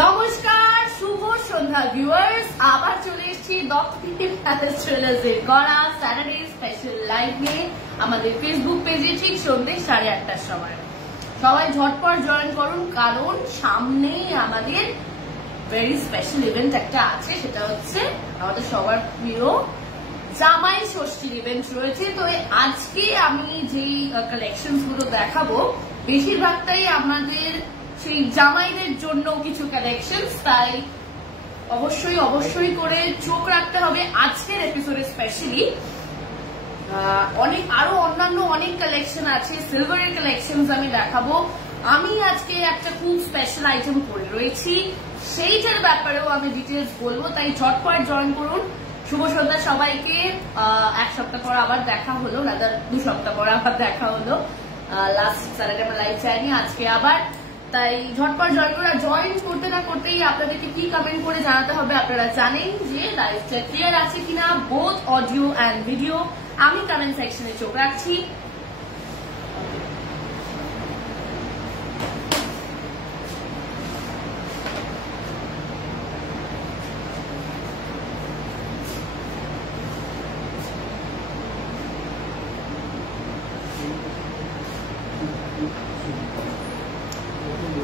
নমস্কার, শুভ সন্ধ্যা ভিউয়ার্স। আবার চলে এসেছি দত্তী প্যালেস জুয়েলার্সের করা স্যাটারডে স্পেশাল লাইভ নিয়ে আমাদের ফেসবুক পেজে ঠিক সন্ধ্যে 8:30টার সময়। সবাই ঝটপট জয়েন করুন, কারণ সামনেই আমাদের ভেরি স্পেশাল ইভেন্ট একটা আছে। সেটা হচ্ছে আমাদের সবার প্রিয় জামাই ষষ্ঠীর ইভেন্ট রয়েছে। তো আজকে আমি যেই কালেকশন গুলো দেখাবো বেশিরভাগটাই আমাদের সেই জামাইদের জন্য কিছু কালেকশন, তাই অবশ্যই করে চোখ রাখতে হবে আজকের এপিসোডে। স্পেশালি আরো অন্যান্য অনেক কালেকশন আছে, সিলভারের কালেকশন আমি দেখাবো। আমি আজকে একটা খুব স্পেশাল আইটেম পরে রয়েছি, সেইটার ব্যাপারেও আমি ডিটেলস বলবো, তাই ঝটপট জয়েন করুন। শুভ সন্ধ্যা সবাইকে। এক সপ্তাহ পর আবার দেখা হলো, রাদার 2 সপ্তাহ পর আবার দেখা হলো। লাস্ট স্যাটারডে আমরা লাইভ চাইনি, আজকে আবার, তাই ঝটপট জয়েন করে। জয়েন করতে না করতেই আপনাদেরকে কি কমেন্ট করে জানাতে হবে, আপনারা জানেন যে লাইভটা ক্লিয়ার আছে কিনা, বোথ অডিও অ্যান্ড ভিডিও। আমি কমেন্ট সেকশনে চোখ রাখছি।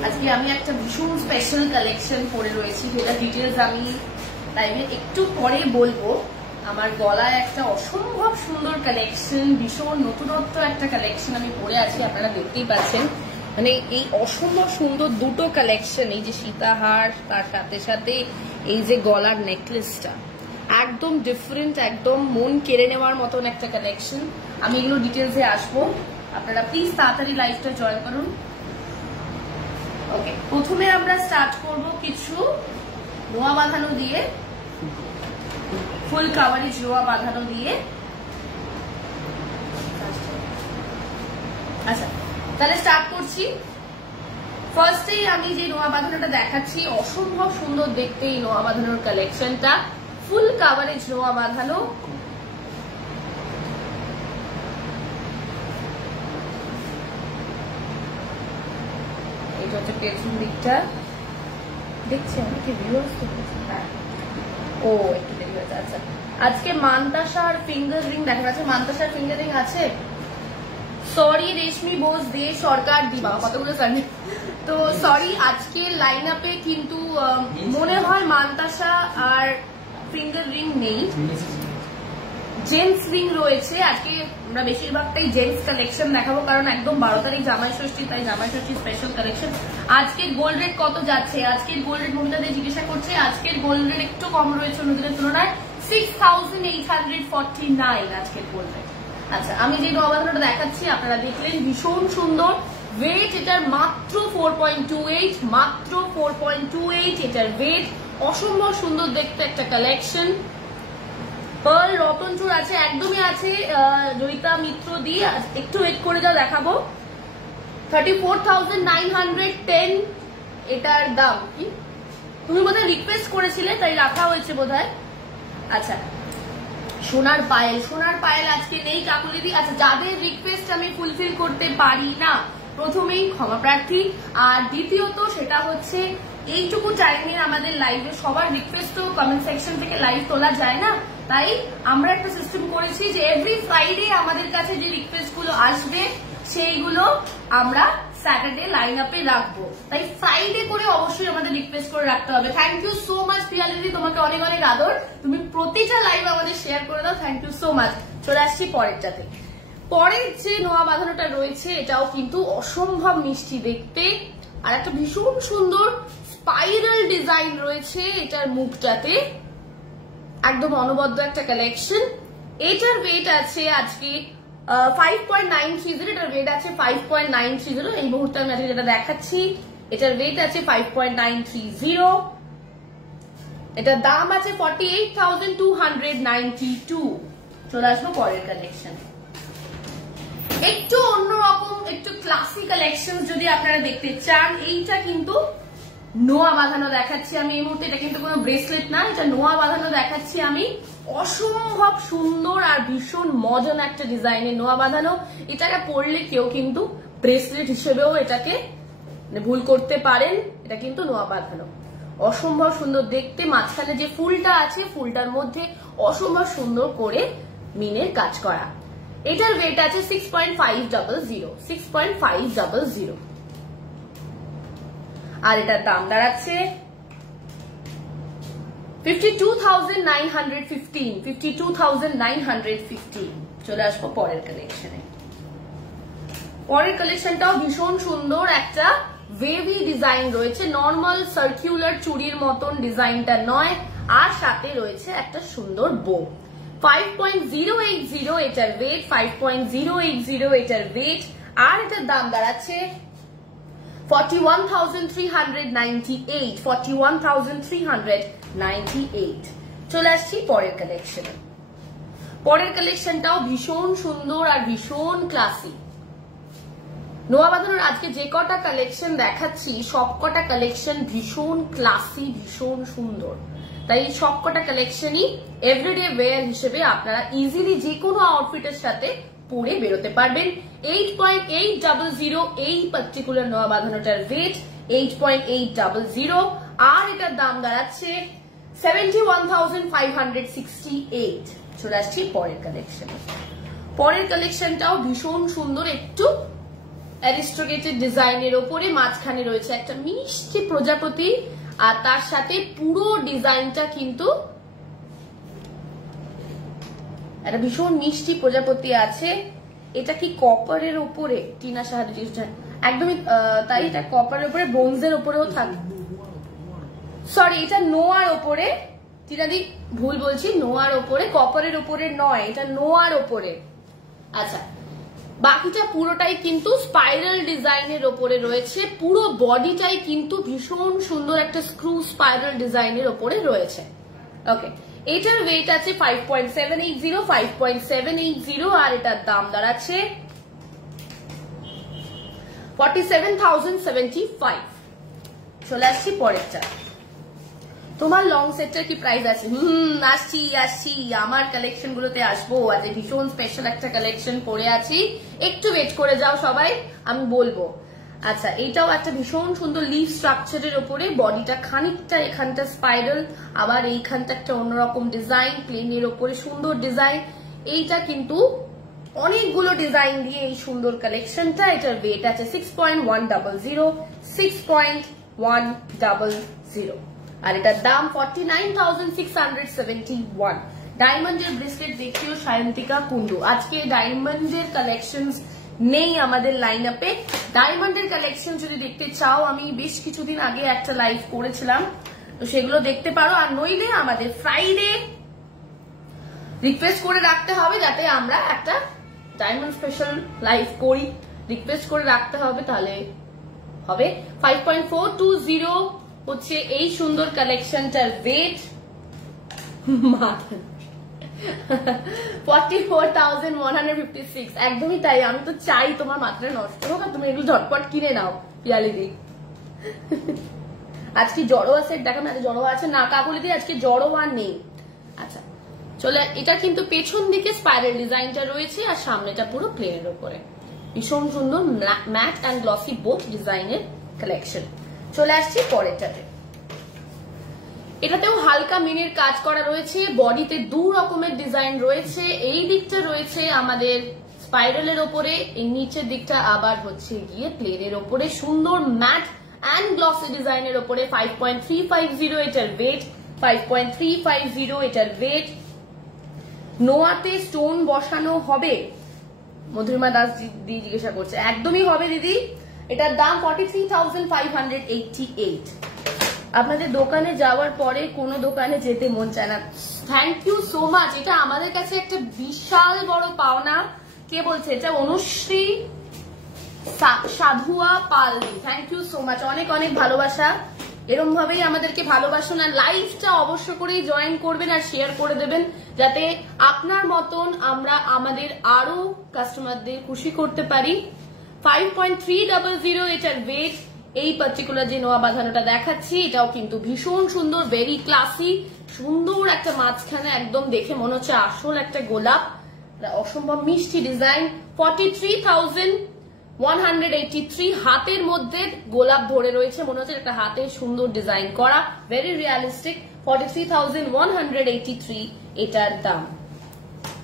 আজকে আমি একটা ভীষণ স্পেশাল কালেকশন পরে রয়েছি, যেটা ডিটেলস আমি লাইভে একটু পরে বলবো। আমার গলায় একটা অসম্ভব সুন্দর কালেকশন, ভীষণ নতুনত্ব একটা কালেকশন আমি পরে আছি, আপনারা দেখতেই পাচ্ছেন। মানে এই অসম্ভব সুন্দর দুটো কালেকশন, এই যে সীতাহার তার সাথে সাথে এই যে গলার নেকলেসটা, একদম ডিফারেন্ট, একদম মন কেড়ে নেওয়ার মতন একটা কালেকশন। আমি এগুলো ডিটেলসে আসবো, আপনারা প্লিজ তাড়াতাড়ি লাইভটা জয়েন করুন। ওকে, প্রথমে আমরা স্টার্ট করব কিছু রোয়া বাঁধানো দিয়ে, ফুল কাভারেজ রোয়া বাঁধানো দিয়ে। আচ্ছা, তাহলে স্টার্ট করছি। ফার্স্টেই আমি যে নোয়া বাঁধানোটা দেখাচ্ছি, অসম্ভব সুন্দর দেখতে এই নোয়া বাঁধানোর কালেকশনটা, ফুল কাভারেজ নোয়া বাঁধানো। এটা হচ্ছে পেছন দিকটা, দেখছি অনেকে ভিউয়ার্স তো ও একটু দেরি হয়েছে। আচ্ছা, আজকে মান্তাসার ফিঙ্গার রিং দেখা যাচ্ছে। মান্তাসার ফিঙ্গার রিং আছে। সরি রেশমি বোস দে সরকার দিবা, কতগুলো সার্নি। তো সরি, আজকে লাইন আপে কিন্তু মনে হয় মান্তাসা আর ফিঙ্গার রিং নেই, জেন্টস রিং রয়েছে। আজকে আমরা বেশিরভাগটাই জেন্টস কালেকশন দেখাবো, কারণ একদম 12 তারিখ জামাই ষষ্ঠী, তাই জামাই ষষ্ঠী স্পেশাল কালেকশন। আজকের গোল্ড রেট কত যাচ্ছে? আজকের গোল্ড রেট মহিলাদের জিজ্ঞাসা করছে। আজকের গোল্ড রেট একটু কম রয়েছে অন্যদিনের তুলনায়, 6849 আজকের গোল্ড রেট। আচ্ছা, আমি যে নোয়া বাঁধানোটা দেখাচ্ছি আপনারা দেখলেন, ভীষণ সুন্দর ওয়েট এটার, মাত্র 4.28, মাত্র 4.28 এটার ওয়েট। অসম্ভব সুন্দর দেখতে একটা কালেকশন। পার্ল রতনচুর আছে, একদমই আছে। জয়িতা মিত্র দিয়ে একটু ওয়েট করে যা দেখাবো। 34,910 এটার দাম। কি তুমি বোধহয় রিকোয়েস্ট করেছিলে, তাই রাখা হয়েছে বোধহয়। আচ্ছা, সোনার পায়েল, সোনার পায়েল আজকে নেই কাকুলিদি। আচ্ছা, যাদের রিকোয়েস্ট আমি ফুলফিল করতে পারি না, প্রথমেই ক্ষমা প্রার্থী। আর দ্বিতীয়ত সেটা হচ্ছে, এইটুকু টাইমে আমাদের লাইভে সবার রিকোয়েস্ট তো কমেন্ট সেকশন থেকে লাইভ তোলা যায় না, তাই আমরা একটা সিস্টেম করেছি যে এভরি ফ্রাইডে আমাদের কাছে যে রিকোয়েস্ট গুলো আসবে সেইগুলো আমরা স্যাটারডে লাইন আপে রাখবো। তাই ফ্রাইডে করে অবশ্যই আমাদের রিকোয়েস্ট করে রাখতে হবে। থ্যাংক ইউ সো মাচ প্রিয়ালিদি, তোমাকে অনেক অনেক আদর, তুমি প্রতিটা লাইভ আমাদের শেয়ার করে দাও। Thank you so much. চলে আসছি পরেরটাতে। পরের যে নোয়া বাঁধানোটা রয়েছে, এটাও কিন্তু অসম্ভব মিষ্টি দেখতে, আর একটা ভীষণ সুন্দর স্পাইরাল ডিজাইন রয়েছে এটার মুখটাতে, একদম অনবদ্য একটা কালেকশন। এটার ওয়েট আছে আজকে 5.930, এটার ওয়েট আছে 5.930। এই মুহূর্তে আমি আজকে যেটা দেখাচ্ছি এটার ওয়েট আছে 5.930। এটার দাম আছে 48,292। চলে আসবো পরের কালেকশন। একটু অন্যরকম, একটু ক্লাসিক কালেকশন যদি আপনারা দেখতে চান, এইটা কিন্তু নোয়া বাঁধানো দেখাচ্ছি আমি এই মুহূর্তে। এটা কিন্তু কোনো ব্রেসলেট না, এটা নোয়া বাঁধানো দেখাচ্ছি আমি। অসম্ভব সুন্দর আর ভীষণ মডার্ন একটা ডিজাইনের নোয়া বাঁধানো। এটাকে পরলে কেউ কিন্তু ব্রেসলেট হিসেবেও এটাকে ভুল করতে পারেন। এটা কিন্তু নোয়া বাঁধানো, অসম্ভব সুন্দর দেখতে। মাঝখানে যে ফুলটা আছে ফুলটার মধ্যে অসম্ভব সুন্দর করে মিনের কাজ করা। এটার ওয়েট আছে 6.500 6.500 আর এটার দাম দাঁড়াচ্ছে 52,915 52,915। চলে আসবো পরের কালেকশনে। পরের কালেকশনটাও ভীষণ সুন্দর, একটা ওয়েভি ডিজাইন রয়েছে, নর্মাল সার্কুলার চুড়ির মতন ডিজাইনটা নয়, আর সাথে রয়েছে একটা সুন্দর বো। 5.080 এটার ওয়েট, 5.080 এটার ওয়েট, আর এটার দাম দাঁড়াচ্ছে 41,398 41,398। চলে আসছি পরের কালেকশনে। পরের কালেকশনটাও ভীষণ সুন্দর আর ভীষণ ক্লাসি। নোয়া বাঁধানোর আজকে যে কটা কালেকশন দেখাচ্ছি সবকটা কালেকশন ভীষণ ক্লাসি, ভীষণ সুন্দর। তাই সবকটা কালেকশনই এভরিডে ওয়্যার হিসেবে আপনারা ইজিলি যে কোনো আউটফিটের সাথে পরে বেরোতে পারবেন। 8.800 এই পার্টিকুলার নোয়া বাঁধানোটার ওয়েট 8.800, আর এটার দাম দাঁড়াচ্ছে 71,568। চলে আসছি পরের কালেকশনে। পরের কালেকশনটাও ভীষণ সুন্দর, একটু অ্যারিস্টোক্রেটেড ডিজাইনের ওপরে, মাঝখানে রয়েছে একটা মিষ্টি প্রজাপতি, আর তার সাথে পুরো ডিজাইনটা কিন্তু একটা ভীষণ মিষ্টি প্রজাপতি আছে। এটা কি কপারের ওপরে? টিনা সাহায্য একদমই তাই, এটা কপারের ওপরে, ব্রোঞ্জের ওপরেও থাকে। সরি, এটা নোয়ার ওপরে, টিনাদি ভুল বলছি, নোয়ার ওপরে, কপারের ওপরে নয়, এটা নোয়ার ওপরে। আচ্ছা, বাকিটা পুরোটাই কিন্তু স্পাইরাল ডিজাইনের ওপরে রয়েছে, পুরো বডিটাই কিন্তু ভীষণ সুন্দর একটা স্ক্রু স্পাইরাল ডিজাইনের ওপরে রয়েছে। ওকে, এটার ওয়েট আছে 5.780 আর এটার দাম দাঁড়াচ্ছে 47,075। চলে আসছি পরেরটা। তোমার লং সেটটার কি প্রাইস আছে? আসছি আমার কালেকশন গুলোতে আসবো। আজ ভীষণ স্পেশাল একটা কালেকশন পরে আছি, একটু ওয়েট করে যাও সবাই, আমি বলবো। আচ্ছা, এইটাও একটা ভীষণ সুন্দর লিভ স্ট্রাকচারের উপরে, বডিটা খানিকটা এখানটা স্পাইরাল, আবার এইখানটা একটা অন্যরকম ডিজাইন, প্লেনের ওপরে সুন্দর ডিজাইন। এইটা কিন্তু অনেকগুলো ডিজাইন দিয়ে এই সুন্দর কালেকশনটা। এটার ওয়েট আছে 6.100 6.100 আর এটার দাম 49,671। ডায়মন্ডের ব্রেসলেট দেখিও সায়ন্তিকা কুন্ডু। আজকে ডায়মন্ডের কালেকশন নেই আমাদের লাইন আপে। ডায়মন্ডের কালেকশন যদি দেখতে চাও, আমি বেশ কিছুদিন আগে একটা লাইভ করেছিলাম, তো সেগুলো দেখতে পারো। আর নইলে আমাদের ফ্রাইডে রিকোয়েস্ট করে রাখতে হবে, যাতে আমরা একটা ডায়মন্ড স্পেশাল লাইভ করি। রিকোয়েস্ট করে রাখতে হবে, তাহলে হবে। 5.420 হচ্ছে এই সুন্দর কালেকশনটার ওয়েট। 44,156। একদমই তাই, আমি তো চাই তোমার মাত্রা নষ্ট হোক আর তুমি এগুলো ঝটপট কিনে নাও পিয়ালিদি। আজকে জড়ো আছে, দেখাবে জড়ো আছে না কাকুলিদি, আজকে জড়ো আর নেই। আচ্ছা, চলে। এটা কিন্তু পেছন দিকে স্পাইরাল ডিজাইনটা রয়েছে আর সামনেটা পুরো প্লেনের উপরে, ভীষণ সুন্দর ম্যাট অ্যান্ড গ্লসি বোথ ডিজাইনের কালেকশন। চলে আসছি পরেরটাতে। এটাতেও হালকা মিনের কাজ করা রয়েছে, বডিতে দু রকমের ডিজাইন রয়েছে। এই দিকটা রয়েছে আমাদের স্পাইরালের ওপরে, এই নিচের দিকটা আবার হচ্ছে গিয়ে প্লেনের ওপরে, সুন্দর ম্যাট অ্যান্ড গ্লসি ডিজাইনের ওপরে। 5.350 এটার ওয়েট, 5.350 এটার ওয়েট। নোয়াতে স্টোন বসানো হবে? মধুরিমা দাস দিদি জিজ্ঞাসা করছে। একদমই হবে দিদি। এটার দাম 43,588। আপনাদের দোকানে যাওয়ার পরে কোনো দোকানে যেতে মন চায় না। Thank you so much. এটা আমাদের কাছে একটা বিশাল বড় পাওনা। কে বলছে? এটা অনুশ্রী সাধুয়া পাল। থ্যাংক ইউ সো মাচ, অনেক অনেক ভালোবাসা। এরকম ভাবেই আমাদেরকে ভালোবাসুন, আর লাইভটা অবশ্য করেই জয়েন করবেন আর শেয়ার করে দেবেন, যাতে আপনার মতন আমরা আমাদের আরো কাস্টমারদের খুশি করতে পারি। 5.300 এটার ওয়েট, এই পার্টিকুলার যে নোয়া বাঁধানোটা দেখাচ্ছি এটাও কিন্তু ভীষণ সুন্দর, ভেরি ক্লাসি, সুন্দর একটা মাঝখানে একদম দেখে মনে হচ্ছে আসল একটা গোলাপ, অসম্ভব মিষ্টি ডিজাইন। 43,183 হাতের মধ্যে গোলাপ ধরে রয়েছে, মনে হচ্ছে একটা হাতে সুন্দর ডিজাইন করা, ভেরি রিয়ালিস্টিক। 43,183 এটার দাম।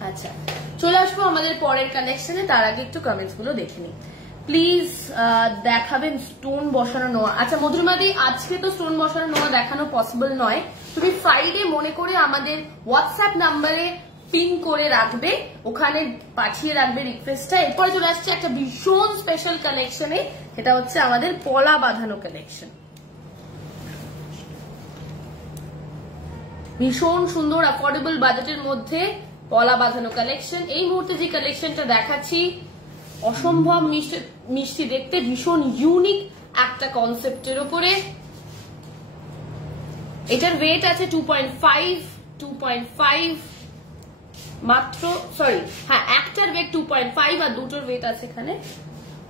আচ্ছা, চলে আসবো আমাদের পরের কালেকশনে, তার আগে একটু কমেন্টস গুলো দেখে নিই প্লিজ। দেখাবেন স্টোন বসানো নোয়া? আচ্ছা মধুরিমাদি, আজকে তো স্টোন বসানো নোয়া দেখানো পসিবল নয়, তুমি ফ্রাইডে মনে করে আমাদের হোয়াটসঅ্যাপ নাম্বারে পিন করে রাখবে, ওখানে পাঠিয়ে রাখবে রিকোয়েস্টটা। এরপরে চলে আসছে একটা ভীষণ স্পেশাল কালেকশনে, সেটা হচ্ছে আমাদের পলা বাঁধানো কালেকশন। ভীষণ সুন্দর অ্যাফোর্ডেবল বাজেটের মধ্যে পলা বাঁধানো কালেকশন। এই মুহূর্তে যে কালেকশনটা দেখাচ্ছি অসম্ভব মিষ্টি দেখতে, ভীষণ ইউনিক একটা কনসেপ্টের উপরে। এটার ওয়েট আছে 2.5 মাত্র, সরি হ্যাঁ একটার ওয়েট 2.5 আর দুটোর ওয়েট আছে এখানে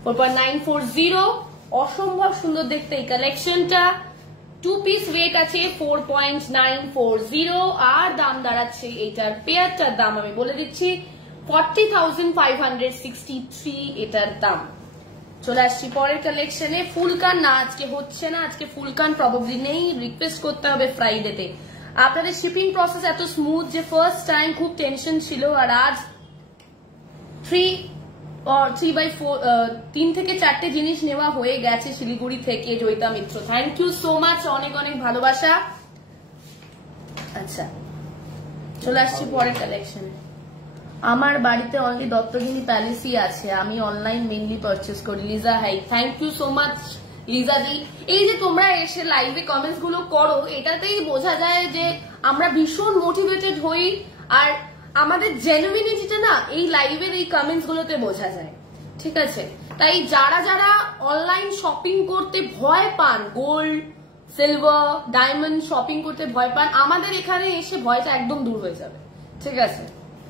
4.940। অসম্ভব সুন্দর দেখতে এই কালেকশনটা। 2 পিস ওয়েট আছে 4.940 আর দাম দাঁড়াচ্ছে এইটার পেয়ারটার দাম আমি বলে দিচ্ছি 40,563 এটার দাম। চলে আসছি পরের কালেকশনে। ফুলকান না আজকে হচ্ছে না, আজকে ফুলকান প্রবাবলি নেই, রিকোয়েস্ট করতে হবে ফ্রাইডেতে। আপনাদের শিপিং প্রসেস এত স্মুথ যে ফার্স্ট টাইম খুব টেনশন ছিল, আর আজ 3 থেকে 4টে জিনিস নেওয়া হয়ে গেছে শিলিগুড়ি থেকে জয়িতা মিত্র, থ্যাংক ইউ সো মাচ, অনেক অনেক ভালোবাসা। আচ্ছা চলে আসছি পরের কালেকশনে। আমার বাড়িতে অনলি দত্তগিনী প্যালেসই আছে, আমি অনলাইন মেইনলি পারচেস করি। Liza hi, thank you so much Liza di. এই যে তোমরা এসে লাইভে কমেন্টস গুলো করো, এটাতেই বোঝা যায় যে আমরা ভীষণ মোটিভেটেড হই, আর আমাদের জেনুইনিটিটা না এই লাইভের এই কমেন্টস গুলোতে বোঝা যায়, ঠিক আছে? তাই যারা যারা অনলাইন শপিং করতে ভয় পান, গোল্ড সিলভার ডায়মন্ড শপিং করতে ভয় পান, আমাদের এখানে এসে ভয়টা একদম দূর হয়ে যাবে, ঠিক আছে?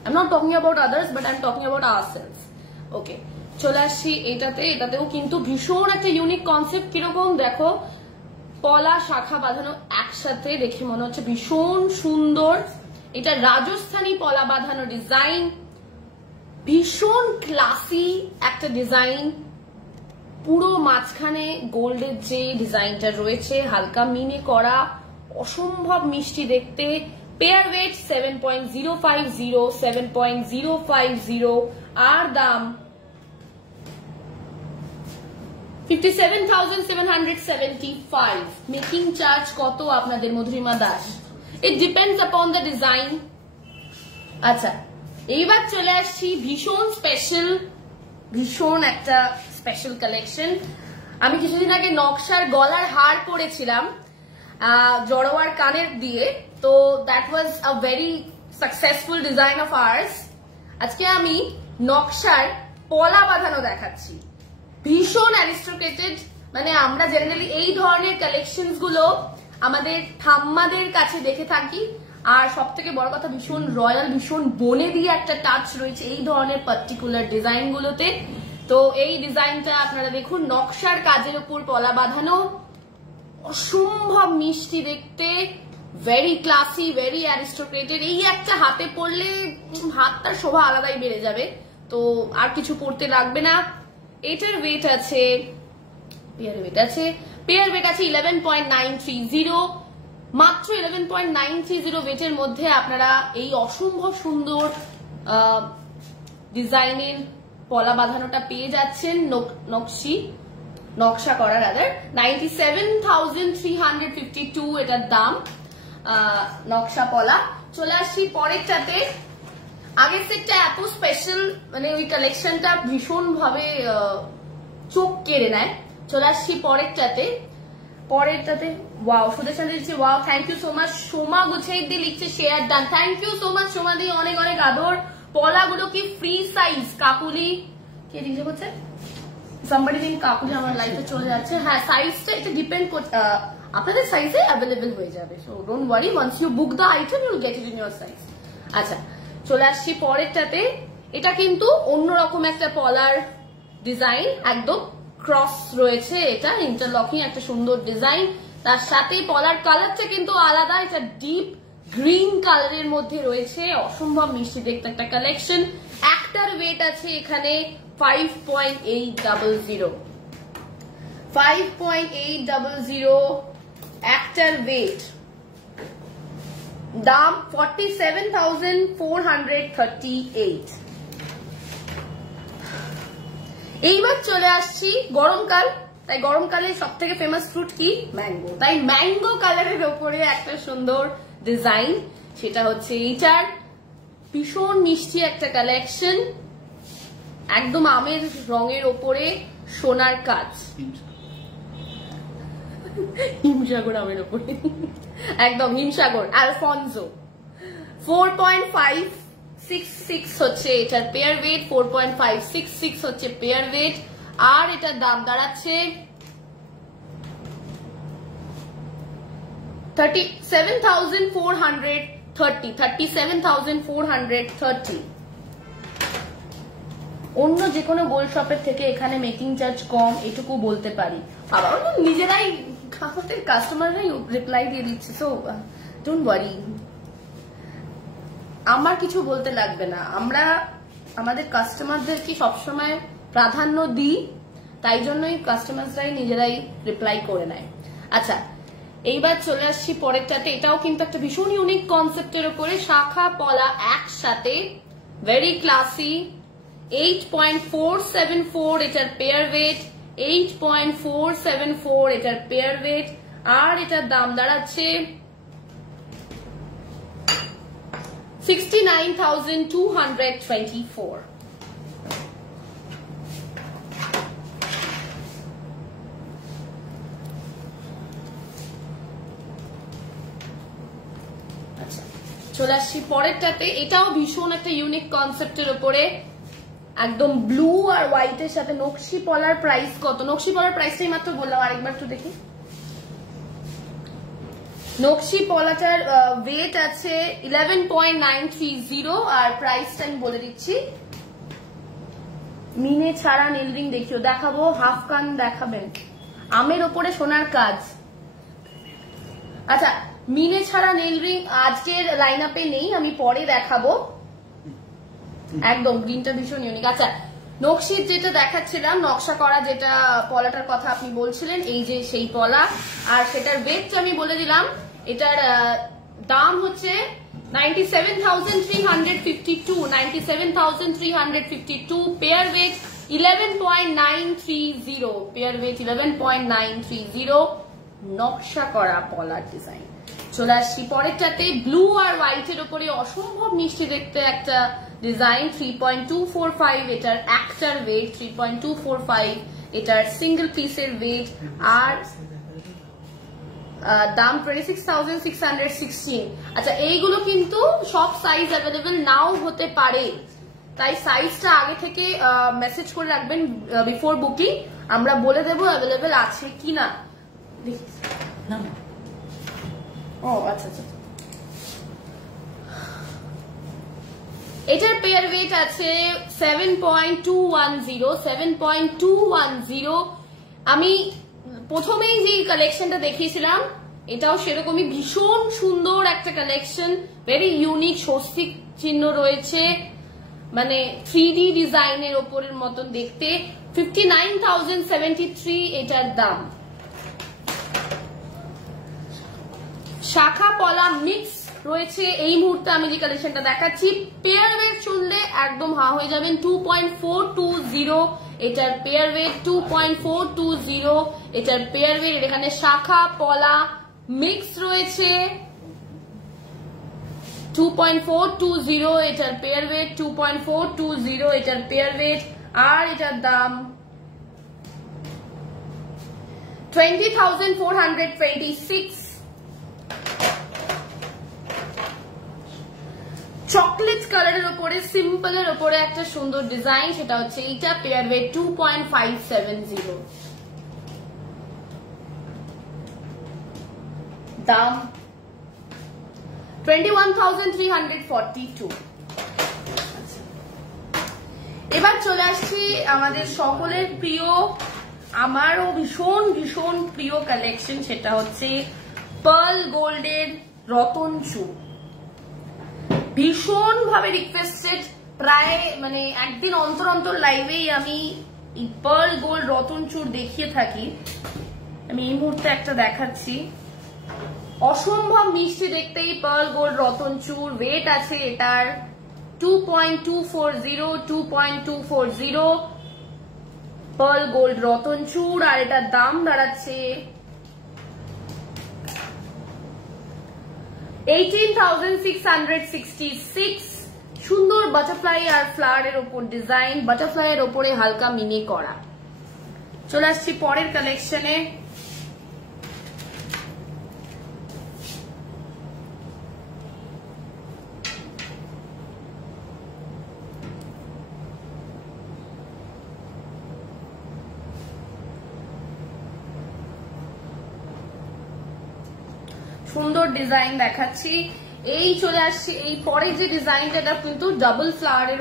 I'm not talking about others, but I'm talking about ourselves. Okay, চলে আসছি এটাতেও কিন্তু ভীষণ একটা ইউনিক কনসেপ্ট। কিরকম দেখো, পলা শাখা বাঁধানো একসাথে, দেখে মনে হচ্ছে ভীষণ সুন্দর। এটা রাজস্থানী পলা বাঁধানো ডিজাইন, ভীষণ ক্লাসি একটা ডিজাইন। পুরো মাঝখানে গোল্ডের যে ডিজাইনটা রয়েছে হালকা মিনে করা, অসম্ভব মিষ্টি দেখতে। পেয়ার ওয়েট 7.050 আর দাম 57,775। মেকিং চার্জ কত আপনাদের Madhurima Das? It depends upon the design. আচ্ছা এইবার চলে আসছি ভীষণ স্পেশাল, ভীষণ একটা স্পেশাল কালেকশন। আমি কিছুদিন আগে নকশার গলার হার পরেছিলাম জড়োয়ার কানের দিয়ে, তো that was a very successful design of hours. আজকে আমি নকশার পলা বাঁধানো দেখাচ্ছি, ভীষণ অ্যারিস্টোক্রেটেড। মানে আমরা জেনারেলি এই ধরনের কালেকশন গুলো আমাদের ঠাম্মাদের কাছে দেখে থাকি, আর সব থেকে বড় কথা ভীষণ রয়্যাল, ভীষণ বনে দিয়ে একটা টাচ রয়েছে এই ধরনের পার্টিকুলার ডিজাইন গুলোতে। তো এই ডিজাইনটা আপনারা দেখুন, নকশার কাজের উপর পলা বাঁধানো, অসম্ভব মিষ্টি দেখতে, ভেরি ক্লাসি, ভেরি অ্যারিস্টোক্রেটেড। এই একটা হাতে পড়লে হাতটার শোভা আলাদাই বেড়ে যাবে, তো আর কিছু পড়তে লাগবে না। এটার ওয়েট আছে, পেয়ার ওয়েট আছে 11.930, মাত্র 11.930 ওয়েটের মধ্যে আপনারা এই অসম্ভব সুন্দর ডিজাইনের পলা বাঁধানোটা পেয়ে যাচ্ছেন। নকশা করা রাদার 97,352 এটার দাম নকশা পলা। চলে আসছি পরেরটাতে। আগের সেটটা এত স্পেশাল, মানে ওই কালেকশনটা ভীষণ ভাবে চোখ কেড়ে নেয়। চলে আসছি পরেরটাতে। ওয়াও, সুদেশা দিচ্ছে wow, thank you so much. Soma গুছাই দিয়ে লিখছে share done, thank you so much Soma di, অনেক অনেক আদর। পলাগুলো কি ফ্রি সাইজ? কাকুলি কে জিজ্ঞেস করছে? সামবডি দিন কাকুলি আমার লাইফে চলে যাচ্ছে। হ্যাঁ, সাইজটা এটা ডিপেন্ড করছে, আপনাদের সাইজে অ্যাভেলেবেল হয়ে যাবে, so don't worry, once you book the item you will get it in your size. আচ্ছা চলে আসছি পরেরটাতে। এটা কিন্তু অন্যরকম একটা পলার ডিজাইন, একদম ক্রস রয়েছে, এটা ইন্টারলকিং একটা সুন্দর ডিজাইন। তার সাথে পলার কালারটা কিন্তু আলাদা, এটা ডিপ গ্রিন কালারের মধ্যে রয়েছে, অসম্ভব মিষ্টি দেখতে একটা কালেকশন। একটার ওয়েট আছে এখানে 5.800, 5.800 একটার ওয়েট, দাম 47,438। এইবার চলে আসছি গরমকাল, তাই গরমকালে সব থেকে ফেমাস ফ্রুট কি? ম্যাঙ্গো। তাই ম্যাঙ্গো কালারের ওপরে একটা সুন্দর ডিজাইন, সেটা হচ্ছে এইটার ভীষণ মিষ্টি একটা কালেকশন, একদম আমের রঙের ওপরে সোনার কাজ, হিমসাগর আমের ওপরে, একদম হিমসাগর আলফনজো। 4.566 হচ্ছে এটার পেয়ার ওয়েট, 4.566 হচ্ছে পেয়ার ওয়েট। আর এটার দাম দাঁড়াচ্ছে 37,430, 37,430। অন্য যে কোনো গোল্ড শপের থেকে এখানে মেকিং চার্জ কম, এটুকু বলতে পারি। আবার নিজেরাই আমাদের কাস্টমাররাই রিপ্লাই দিয়ে দিচ্ছে, সো ডোন্ট ওয়ারি, আমার কিছু বলতে লাগবে না। আমরা আমাদের কাস্টমারদেরকে সবসময় প্রাধান্য দিই, তাই জন্যই কাস্টমাররাই নিজেরাই রিপ্লাই করে নেয়। আচ্ছা, এইবার চলে আসছি পরেরটাতে। এটাও কিন্তু একটা ভীষণ ইউনিক কনসেপ্টের উপরে, শাখা পলা একসাথে, ভেরি ক্লাসি। 8.474 এটার পেয়ার ওয়েট, 8.474 এটার পেয়ার ওয়েট। আর এটার দাম দাঁড়াচ্ছে 69,224। আচ্ছা, চলে আসছি পরেরটাতে। এটাও ভীষণ একটা ইউনিক কনসেপ্টের উপরে, একদম ব্লু আর হোয়াইটের সাথে। নকশি পলার প্রাইস কত? নকশি পলার প্রাইসটাই মাত্র বললাম, আরেকবার একটু দেখি। নকশি পলাটার ওয়েট আছে 11.930 আর প্রাইসটা আমি বলে দিচ্ছি। মিনে ছাড়া নীল রিং দেখিও, দেখাবো, হাফ কান দেখাবেন, আমের ওপরে সোনার কাজ। আচ্ছা, মিনে ছাড়া নীল রিং আজকের লাইন আপে নেই, আমি পরে দেখাবো। একদম গ্রিনটা ভীষণ ইউনিক। আচ্ছা, নকশির যেটা দেখাচ্ছিলাম, নকশা করা যেটা পলাটার কথা আপনি বলছিলেন, এই যে সেই পলা, আর সেটার ওয়েটটা আমি বলে দিলাম। এটার দাম হচ্ছে 97,352, 97,352। পেয়ার ওয়েট 11.930, পেয়ার ওয়েট 11.930, নকশা করা পলার ডিজাইন। চলে আসছি পরেরটাতে, ব্লু আর হোয়াইটের উপরে অসম্ভব মিষ্টি দেখতে একটা ডিজাইন। 3.245 এটার একটার ওয়েট, 3.245 এটার সিঙ্গেল পিসের ওয়েট। আর দাম 26,616। আচ্ছা, এইগুলো কিন্তু সব সাইজ অ্যাভেলেবেল নাও হতে পারে, তাই সাইজটা আগে থেকে মেসেজ করে রাখবেন বিফোর বুকিং, আমরা বলে দেবো অ্যাভেলেবেল আছে কিনা। ও আচ্ছা আচ্ছা, এটার পেয়ার ওয়েট আছে 7.210, 7.210। আমি প্রথমেই যে কালেকশনটা দেখিয়েছিলাম, এটাও সেরকমই ভীষণ সুন্দর একটা কালেকশন, ভেরি ইউনিক, স্বস্তিক চিহ্ন রয়েছে, মানে 3D ডিজাইনের ওপরের মতন দেখতে। 59,073 এটার দাম। শাখা পলা মিক্স রয়েছে এই মুহূর্তে আমি যে কালেকশনটা দেখাচ্ছি। পেয়ার ওয়েট শুনলে একদম হা হয়ে যাবেন। 2.420 এটার পেয়ার ওয়েট, 2.420 এটার পেয়ার ওয়েট। এখানে শাখা পলা মিক্স রয়েছে। 2.420 এটার পেয়ার ওয়েট, 2.420 এটার পেয়ার ওয়েট। আর এটার দাম 20,426। চকলেট কালারের উপরে, সিম্পলের উপরে একটা সুন্দর ডিজাইন, সেটা হচ্ছে এইটা। পেয়ার ওয়েট 2.570, দাম 21,342। এবার চলে আসছি আমাদের সকলের প্রিয় আমারও ভীষণ ভীষণ প্রিয় কালেকশন, সেটা হচ্ছে পার্ল গোল্ডের রতন চূড়। ভীষণ ভাবে রিকোয়েস্টেড, প্রায় মানে একদিন অন্তর অন্তর লাইভেই আমি এই পার্ল গোল্ড রতন চূড় দেখিয়ে থাকি। আমি এই মুহূর্তে একটা দেখাচ্ছি, অসম্ভব মিষ্টি দেখতে এই পার্ল গোল্ড রতন চূড়। ওয়েট আছে এটার 2.240, 2.240 পার্ল গোল্ড রতন চূড়। আর এটার দাম দাঁড়াচ্ছে 18,666। সুন্দর বাটারফ্লাই আর ফ্লাওয়ারের ওপর ডিজাইন, বাটারফ্লাই এর ওপরে হালকা মিনি করা। চলে আসছি পরের কালেকশনে। সুন্দর ডিজাইন দেখাচ্ছি। এই চলে আসছি এই পরে যে ডিজাইনটা, এটা কিন্তু ডাবল ফ্লাওয়ারের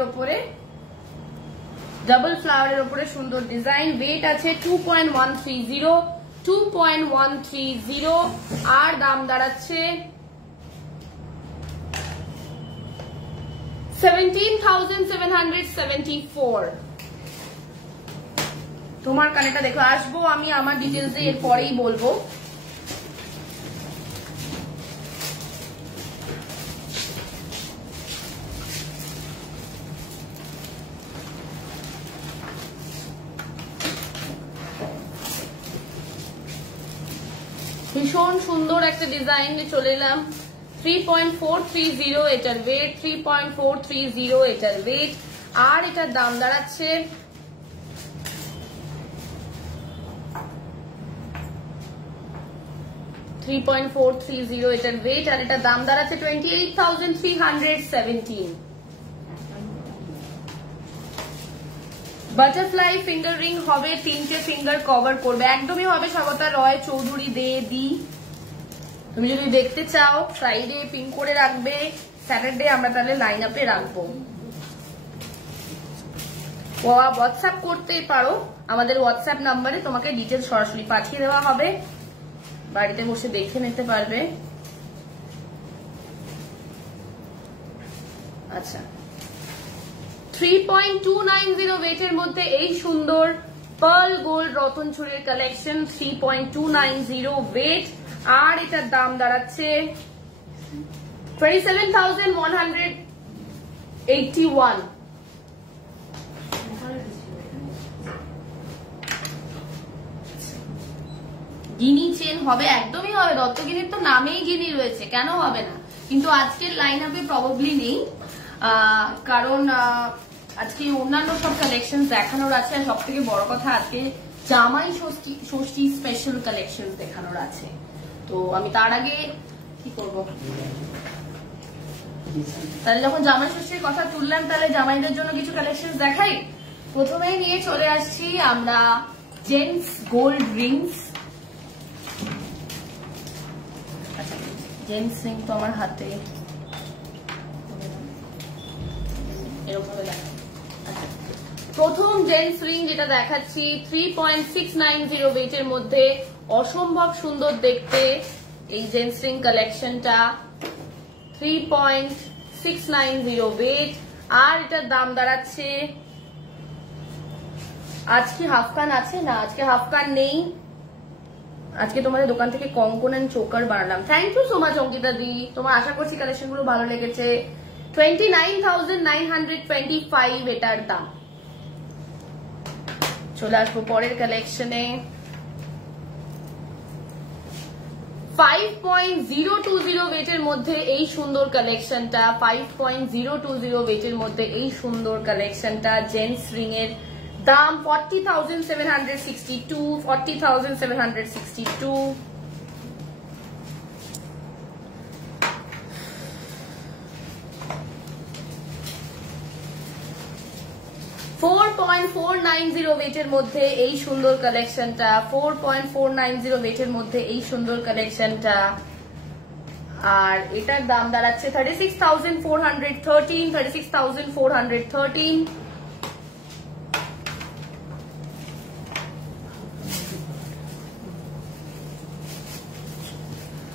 ওপরে সুন্দর ডিজাইন। ওয়েট আছে 2.130, আর দাম দাঁড়াচ্ছে 17,774। তোমার কানেটা দেখো, আসবো আমি আমার ডিটেলস এর পরেই বলবো। ভীষণ সুন্দর একটা ডিজাইন চলে এলাম। 3.430 এটার ওয়েট, 3.430 এটার ওয়েট, আর এটার দাম দাঁড়াচ্ছে 3.430 এটার ওয়েট, আর এটার দাম দাঁড়াচ্ছে 28,317। বাটারফ্লাই ফিঙ্গার রিং হবে, 3টে ফিঙ্গার কভার করবে, একদমই হবে স্বাগতা রয় চৌধুরী দি। তুমি যদি দেখতে চাও ফ্রাইডে পিন করে রাখবে, স্যাটারডে আমরা তাহলে লাইন আপে রাখবো। হোয়াটসঅ্যাপ করতেই পারো, আমাদের হোয়াটসঅ্যাপ নাম্বারে তোমাকে ডিটেলস সরাসরি পাঠিয়ে দেওয়া হবে, বাড়িতে বসে দেখে নিতে পারবে। আচ্ছা, 3.290 ওয়েটের মধ্যে এই সুন্দর পার্ল গোল্ড রতন চূড়ের কালেকশন, 3.290 ওয়েট, আর এটার দাম দাঁড়াচ্ছে 27,181। গিনি চেন হবে, একদমই হবে, দত্তগিনির তো নামেই গিনি রয়েছে, কেন হবে না? কিন্তু আজকের লাইন আপে প্রবাবলি নেই, কারণ আজকে অন্যান্য সব কালেকশন দেখানোর আছে, আর সব থেকে বড় কথা আজকে জামাই ষষ্ঠী স্পেশাল কালেকশন দেখানোর আছে। তো আমি তার আগে কি করব, তাহলে যখন জামাই ষষ্ঠীর কথা তুললাম, তাহলে জামাইদের জন্য কিছু কালেকশন দেখাই। প্রথমেই নিয়ে চলে আসছি আমরা জেন্টস গোল্ড রিংস। আচ্ছা, জেন্টস রিং তো আমার হাতে এরকম ভাবে দেখা। প্রথম জেন্টস রিং যেটা দেখাচ্ছি 3.690 ওয়েটের মধ্যে, অসম্ভব সুন্দর দেখতে এই জেন্টস রিং কালেকশনটা, 3.690 ওয়েট, আর এটার দাম দাঁড়াচ্ছে, আজকে হাফকান আছে না, আজকে হাফকান নেই, আজকে তোমাদের দোকান থেকে কঙ্কন এন্ড চোকার বানালাম। Thank you so much Ankita di, তোমার আশা করছি কালেকশন গুলো ভালো লেগেছে। 29,925 এটার দাম। চলে আসবো পরের কালেকশনে। 5.020 ওয়েটের মধ্যে এই সুন্দর কালেকশনটা, 5.020 ওয়েটের মধ্যে এই সুন্দর কালেকশনটা, জেন্টস রিং এর দাম 40,762, 40,762। 4.490 ওয়েটের মধ্যে এই সুন্দর কালেকশনটা, 4.490 ওয়েটের মধ্যে এই সুন্দর কালেকশনটা, আর এটার দাম দাঁড়াচ্ছে 36,413, 36,413।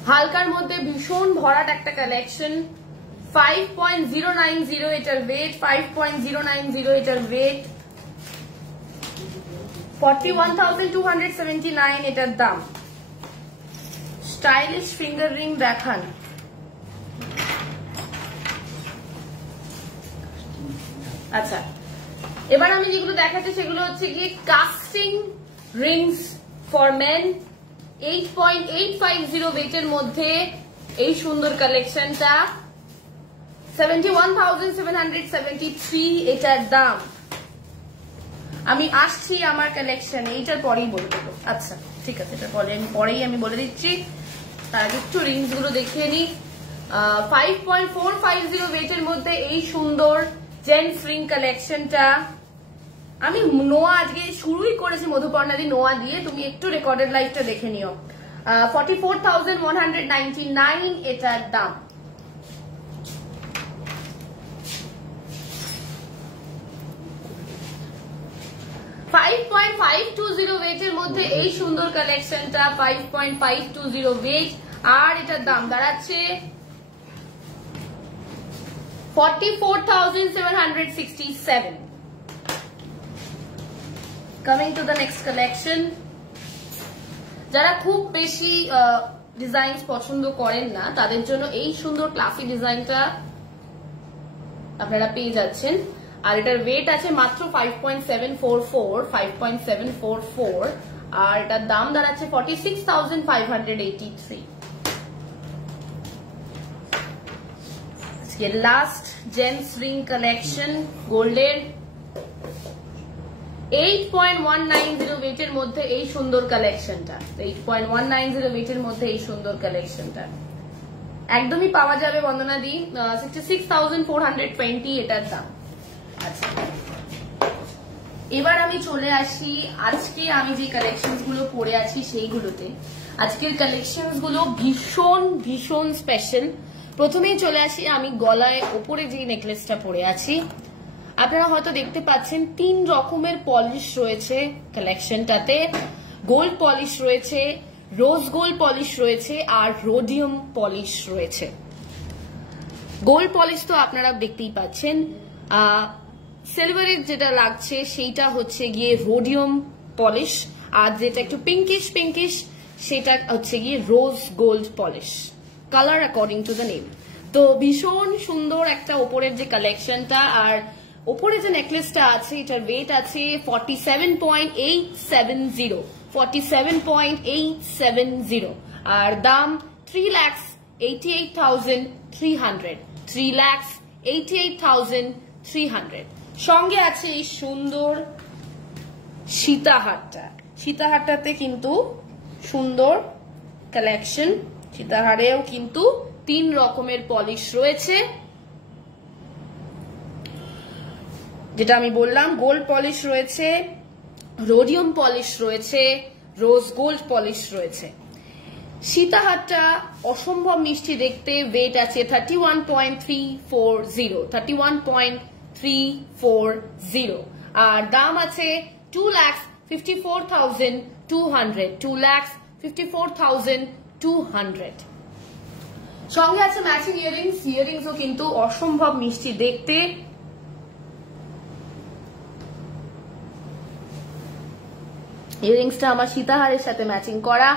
হালকার মধ্যে ভীষণ ভরাট একটা কালেকশন। 5.090 এটার ওয়েট, 5.090 এটার ওয়েট, 41,279 এটার দাম। স্টাইলিশ ফিঙ্গার রিং দেখান। আচ্ছা, এবার আমি যেগুলো দেখাচ্ছি সেগুলো হচ্ছে গিয়ে কাস্টিং রিংস ফর মেন। 8.850 ওয়েটের মধ্যে এই সুন্দর কালেকশনটা, 71,773 এটার দাম। আমি আসছি আমার কালেকশন, এইটার পরেই বলবো। আচ্ছা ঠিক আছে, এটার পরেই আমি বলে দিচ্ছি। তার আগে একটু রিংস গুলো দেখিয়ে নিই। 5.450 ওয়েটের মধ্যে এই সুন্দর জেন্টস রিং কালেকশনটা। আমি নোয়া আজকে শুরুই করেছি মধুপর্ণাদি নোয়া দিয়ে, তুমি একটু রেকর্ডেড লাইভটা দেখে নিও। 44,199 এটার দাম। $5.520 ওয়েটের মধ্যে এই সুন্দর কালেকশনটা, 5.520 ওয়েট, আর এটার দাম দাঁড়াচ্ছে 44,767। Coming to the next collection. যারা খুব বেশি ডিজাইন পছন্দ করেন না তাদের জন্য এই সুন্দর ক্লাসি ডিজাইনটা আপনারা পেয়ে যাচ্ছেন। আর এটার ওয়েট আছে মাত্র 5.744, আর এটার দাম দাঁড়াচ্ছে 46,583। আজকে লাস্ট জেন্টস রিং কালেকশন গোল্ডের, 8.190 ওয়েটের মধ্যে এই সুন্দর কালেকশনটা, 8.190 ওয়েটের মধ্যে এই সুন্দর কালেকশনটা একদমই পাওয়া যাবে বন্দনাদি, 66,420 এটার দাম। আচ্ছা, এবার আমি চলে আসি আজকে আমি যে কালেকশন গুলো পরে আছি সেইগুলোতে। আজকের কালেকশন গুলো ভীষণ ভীষণ স্পেশাল। প্রথমেই চলে আসি আমি গলায় ওপরে যে নেকলেসটা পরে আছি। আপনারা হয়তো দেখতে পাচ্ছেন 3 রকমের পলিশ রয়েছে কালেকশনটাতে। গোল্ড পলিশ রয়েছে, রোজ গোল্ড পলিশ রয়েছে, আর রোডিয়াম পলিশ রয়েছে। গোল্ড পলিশ তো আপনারা দেখতেই পাচ্ছেন, সিলভারের যেটা লাগছে সেইটা হচ্ছে গিয়ে রোডিয়াম পলিশ, আর যেটা একটু পিঙ্কিশ পিঙ্কিশ সেটা হচ্ছে গিয়ে rose gold polish, colour according to the name. তো ভীষণ সুন্দর একটা ওপরের যে কালেকশনটা। আর ওপরে যে নেকলেসটা আছে এটার ওয়েট আছে 47.870, আর দাম 3,88,300, 3,88,300। সঙ্গে আছে এই সুন্দর সীতাহারটা। সীতাহারটাতে কিন্তু সুন্দর কালেকশন, সীতাহারেও কিন্তু 3 রকমের পলিশ রয়েছে। যেটা আমি বললাম, গোল্ড পলিশ রয়েছে, রোডিয়াম পলিশ রয়েছে, রোজ গোল্ড পলিশ রয়েছে। সীতাহারটা অসম্ভব মিষ্টি দেখতে, ওয়েট আছে 31.340, আর দাম আছে 2,54,200, 2,54,200। সঙ্গে আছে ম্যাচিং ইয়াররিংস। ইয়াররিংসও কিন্তু অসম্ভব মিষ্টি দেখতে। ইয়াররিংসটা আমার সীতাহারের সাথে ম্যাচিং করা।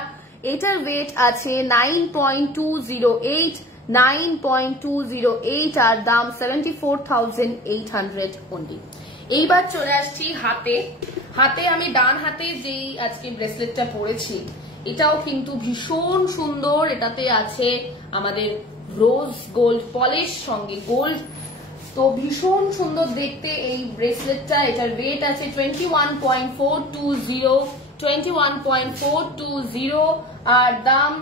এটার ওয়েট আছে 9.208, আর দাম 74,800 অনলি। এইবার চলে আসছি হাতে। হাতে আমি ডান হাতে যেই আজকে ব্রেসলেটটা পরেছি এটাও কিন্তু ভীষণ সুন্দর। এটাতে আছে আমাদের রোজ গোল্ড পলিশ, সঙ্গে গোল্ড, তো ভীষণ সুন্দর দেখতে এই ব্রেসলেটটা। এটার ওয়েট আছে 21.420, আর দাম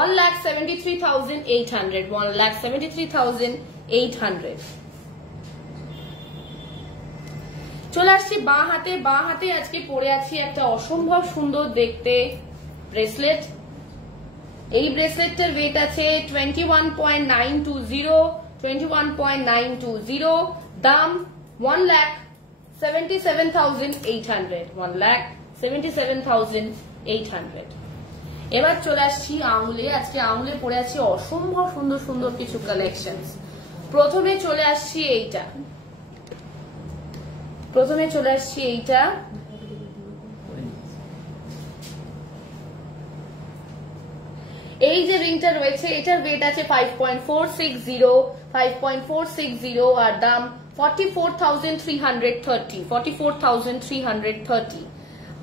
1,73,800, 1,73,800। চলে আসছি বাঁ হাতে। বাঁ হাতে আজকে পরে আছি একটা অসম্ভব সুন্দর দেখতে ব্রেসলেট। এই ব্রেসলেটটার ওয়েট আছে 21.920, দাম 1,77,800, 1,77,800। এবার চলে আসছি আঙুলে। আজকে আঙুলে পরে আছি অসম্ভব সুন্দর সুন্দর কিছু কালেকশন। প্রথমে চলে আসছি এইটা, এই যে রিংটা রয়েছে এটার ওয়েট আছে 5.460 আর দাম 44,330।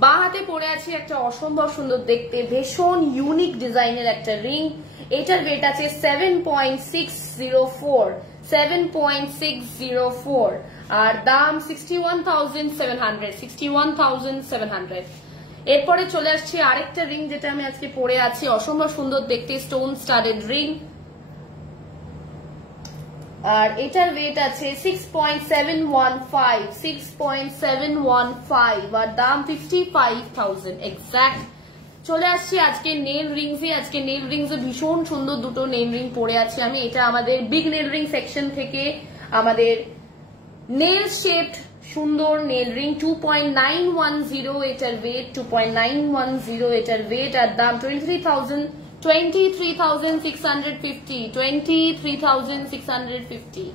বাঁ হাতে পরে আছে একটা অসম্ভব সুন্দর দেখতে ভীষণ ইউনিক ডিজাইনের একটা রিং। এটার ওয়েট আছে 7.604 আর দাম 61,700। এরপরে চলে আসছে আরেকটা রিং যেটা আমি আজকে পরে আছি, অসম্ভব সুন্দর দেখতে স্টোন স্টাডেড রিং। আর এটার ওয়েট আছে 6.715 আর দাম 55,000 এক্সাক্ট। চলে আসছি আজকে নেল রিংস এ। আজকে নেল রিংস এ ভীষণ সুন্দর দুটো নেল রিং পরে আছি আমি। এটা আমাদের বিগ নেল রিং সেকশন থেকে আমাদের নেল শেপড সুন্দর নেল রিং 2.910 এটার ওয়েট 2.910 এটার ওয়েট আর দাম 23,650।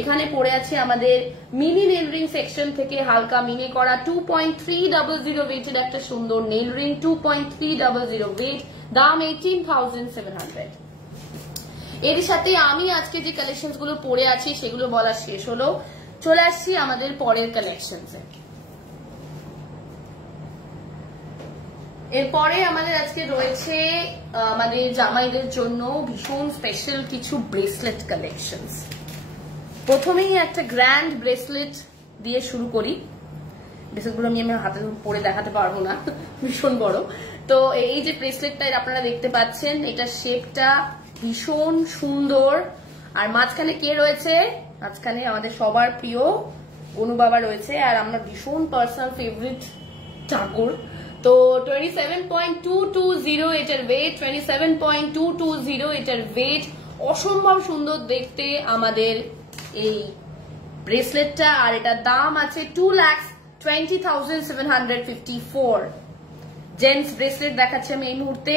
এখানে পড়ে আছে আমাদের মিনি নেল রিং সেকশন থেকে হালকা মিনি করা 2.300 ওয়েটের একটা সুন্দর নেল রিং 2.300 ওয়েট, দাম 18,700। এর সাথে আমি আজকে যে কালেকশন গুলো পরে আছি সেগুলো বলা শেষ হলো। চলে আসছি আমাদের পরের কালেকশনসে। এরপরে আমাদের আজকে রয়েছে আমাদের জামাইদের জন্য ভীষণ স্পেশাল কিছু ব্রেসলেট কালেকশনস। প্রথমেই একটা গ্র্যান্ড ব্রেসলেট দিয়ে শুরু করি। ব্রেসলেটগুলো আমি হাতে পরে দেখাতে পারবো না, ভীষণ বড়। তো এই যে ব্রেসলেটটা আপনারা দেখতে পাচ্ছেন, এটা শেপটা ভীষণ সুন্দর। আর মাঝখানে কে রয়েছে? মাঝখানে আমাদের সবার প্রিয় অনু বাবা রয়েছে, আর আমরা ভীষণ পার্সোনাল ফেভারিট ঠাকুর। তো 27.220 এটার ওয়েট, 27.220 এটার ওয়েট। অসম্ভব সুন্দর দেখতে আমাদের এই ব্রেসলেটটা, আর এটার দাম আছে 2,20,754। জেন্টস ব্রেসলেট দেখাচ্ছি আমি এই মুহূর্তে।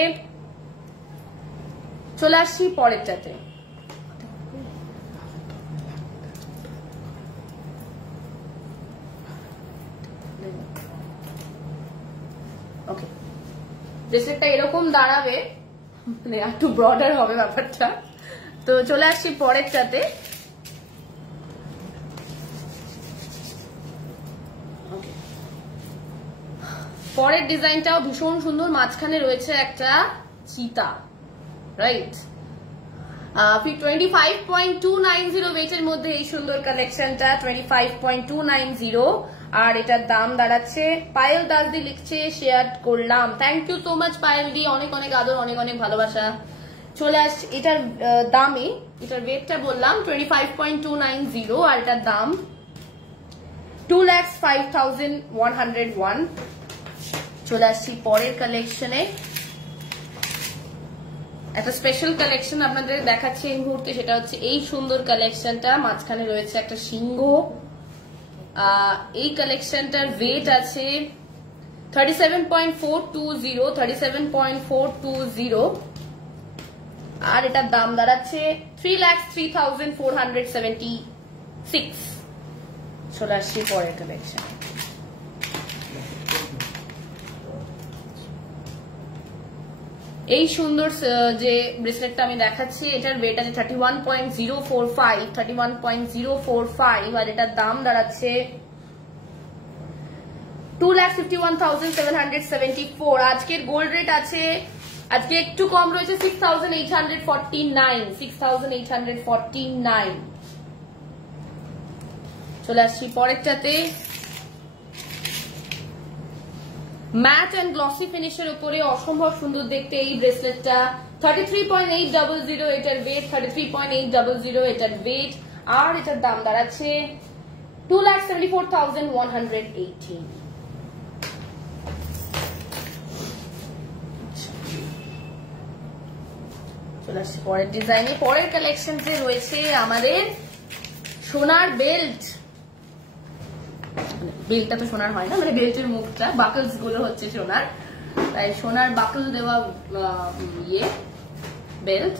চলে আসছি পরেরটাতে। ওকে, ব্রেসলেটটা এরকম দাঁড়াবে, মানে একটু ব্রডার হবে ব্যাপারটা। তো চলে আসছি পরেরটাতে। পরের ডিজাইনটাও ভীষণ সুন্দর, মাঝখানে রয়েছে একটা চিতা, রাইট। 25.290 ওয়েটের মধ্যে এই সুন্দর কালেকশনটা 25.290 আর এটার দাম দাঁড়াচ্ছে, পায়েল দাসদি লিখছে শেয়ার করলাম, thank you so much Payel di, অনেক অনেক আদর, অনেক অনেক ভালোবাসা। চলে আসছে এটার দামে, এটার ওয়েটটা বললাম 25.290 আর এটার দাম 2,05,101। চলে আসছি পরের কালেকশনে। একটা স্পেশাল কালেকশন আপনাদের দেখাচ্ছি এই মুহূর্তে, সেটা হচ্ছে এই সুন্দর কালেকশনটা। মাঝখানে রয়েছে একটা সিংহ। এই কালেকশনটার ওয়েট আছে 37.420 আর এটার দাম দাঁড়াচ্ছে 3,03,476। চলে আসছি পরের কালেকশন। এই সুন্দর যে ব্রেসলেটটা আমি দেখাচ্ছি এটার ওয়েট আছে 31.045 আর এটার দাম দাঁড়াচ্ছে 2,51,774। আজকের গোল্ড রেট আছে, আজকে একটু কম রয়েছে 6,849। চলে আসছি পরেরটাতে। ম্যাট এন্ড গ্লসি ফিনিশের উপরে অসম্ভব সুন্দর দেখতে এই ব্রেসলেটটা 33.800 এটার ওয়েট, 33.800 এটার ওয়েট আর এটার দাম দাঁড়াচ্ছে 2,74,118। চলে আসছি পরের ডিজাইনে। পরের কালেকশন যে রয়েছে আমাদের সোনার বেল্ট। বেল্টটা তো সোনার হয় না, মানে বেল্টের মুখটা, বাকলস গুলো হচ্ছে সোনার। তাই সোনার বাকল দেওয়া ইয়ে বেল্ট।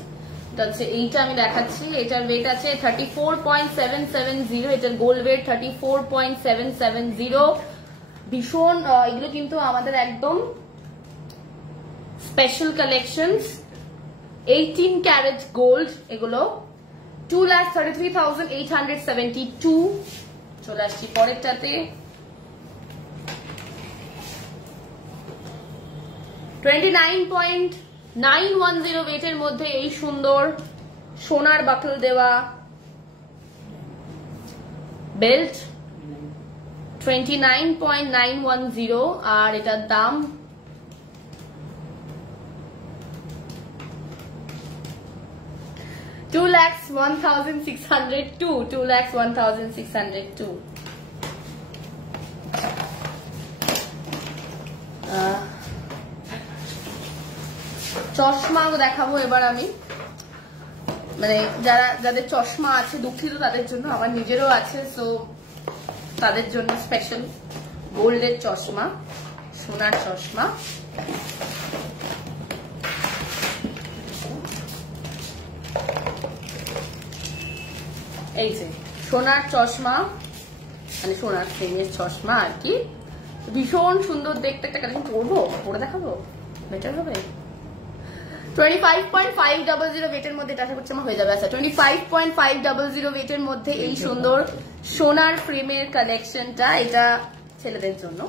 এইটা আমি দেখাচ্ছি, এটার ওয়েট আছে 34.770, এটার গোল্ড ওয়েট 34.770। ভীষণ এগুলো কিন্তু আমাদের একদম স্পেশাল কালেকশনস, 18 ক্যারেট গোল্ড এগুলো, 2,33,872। চলে আসছি পরেরটাতে, 29.910 ওয়েটের মধ্যে এই সুন্দর সোনার বাকল দেওয়া বেল্ট, 29.910, আর এটার দাম $2,01,602। চশমা দেখাবো এবার আমি, মানে যাদের চশমা আছে, দুঃখিত তাদের জন্য, আমার নিজেরও আছে, সো তাদের জন্য স্পেশাল গোল্ডের চশমা, সোনার চশমা। এই যে সোনার চশমা, মানে সোনার ফ্রেমের চশমা আর কি, ভীষণ সুন্দর দেখতে। একটা কালেকশন করবো, পরে দেখাবো, বেটার হবে। 25.500 ওয়েটের মধ্যে, এটা আশা করছি আমার হয়ে যাবে। আচ্ছা, 25.500 ওয়েটের মধ্যে এই সুন্দর সোনার ফ্রেমের কালেকশনটা, এটা ছেলেদের জন্য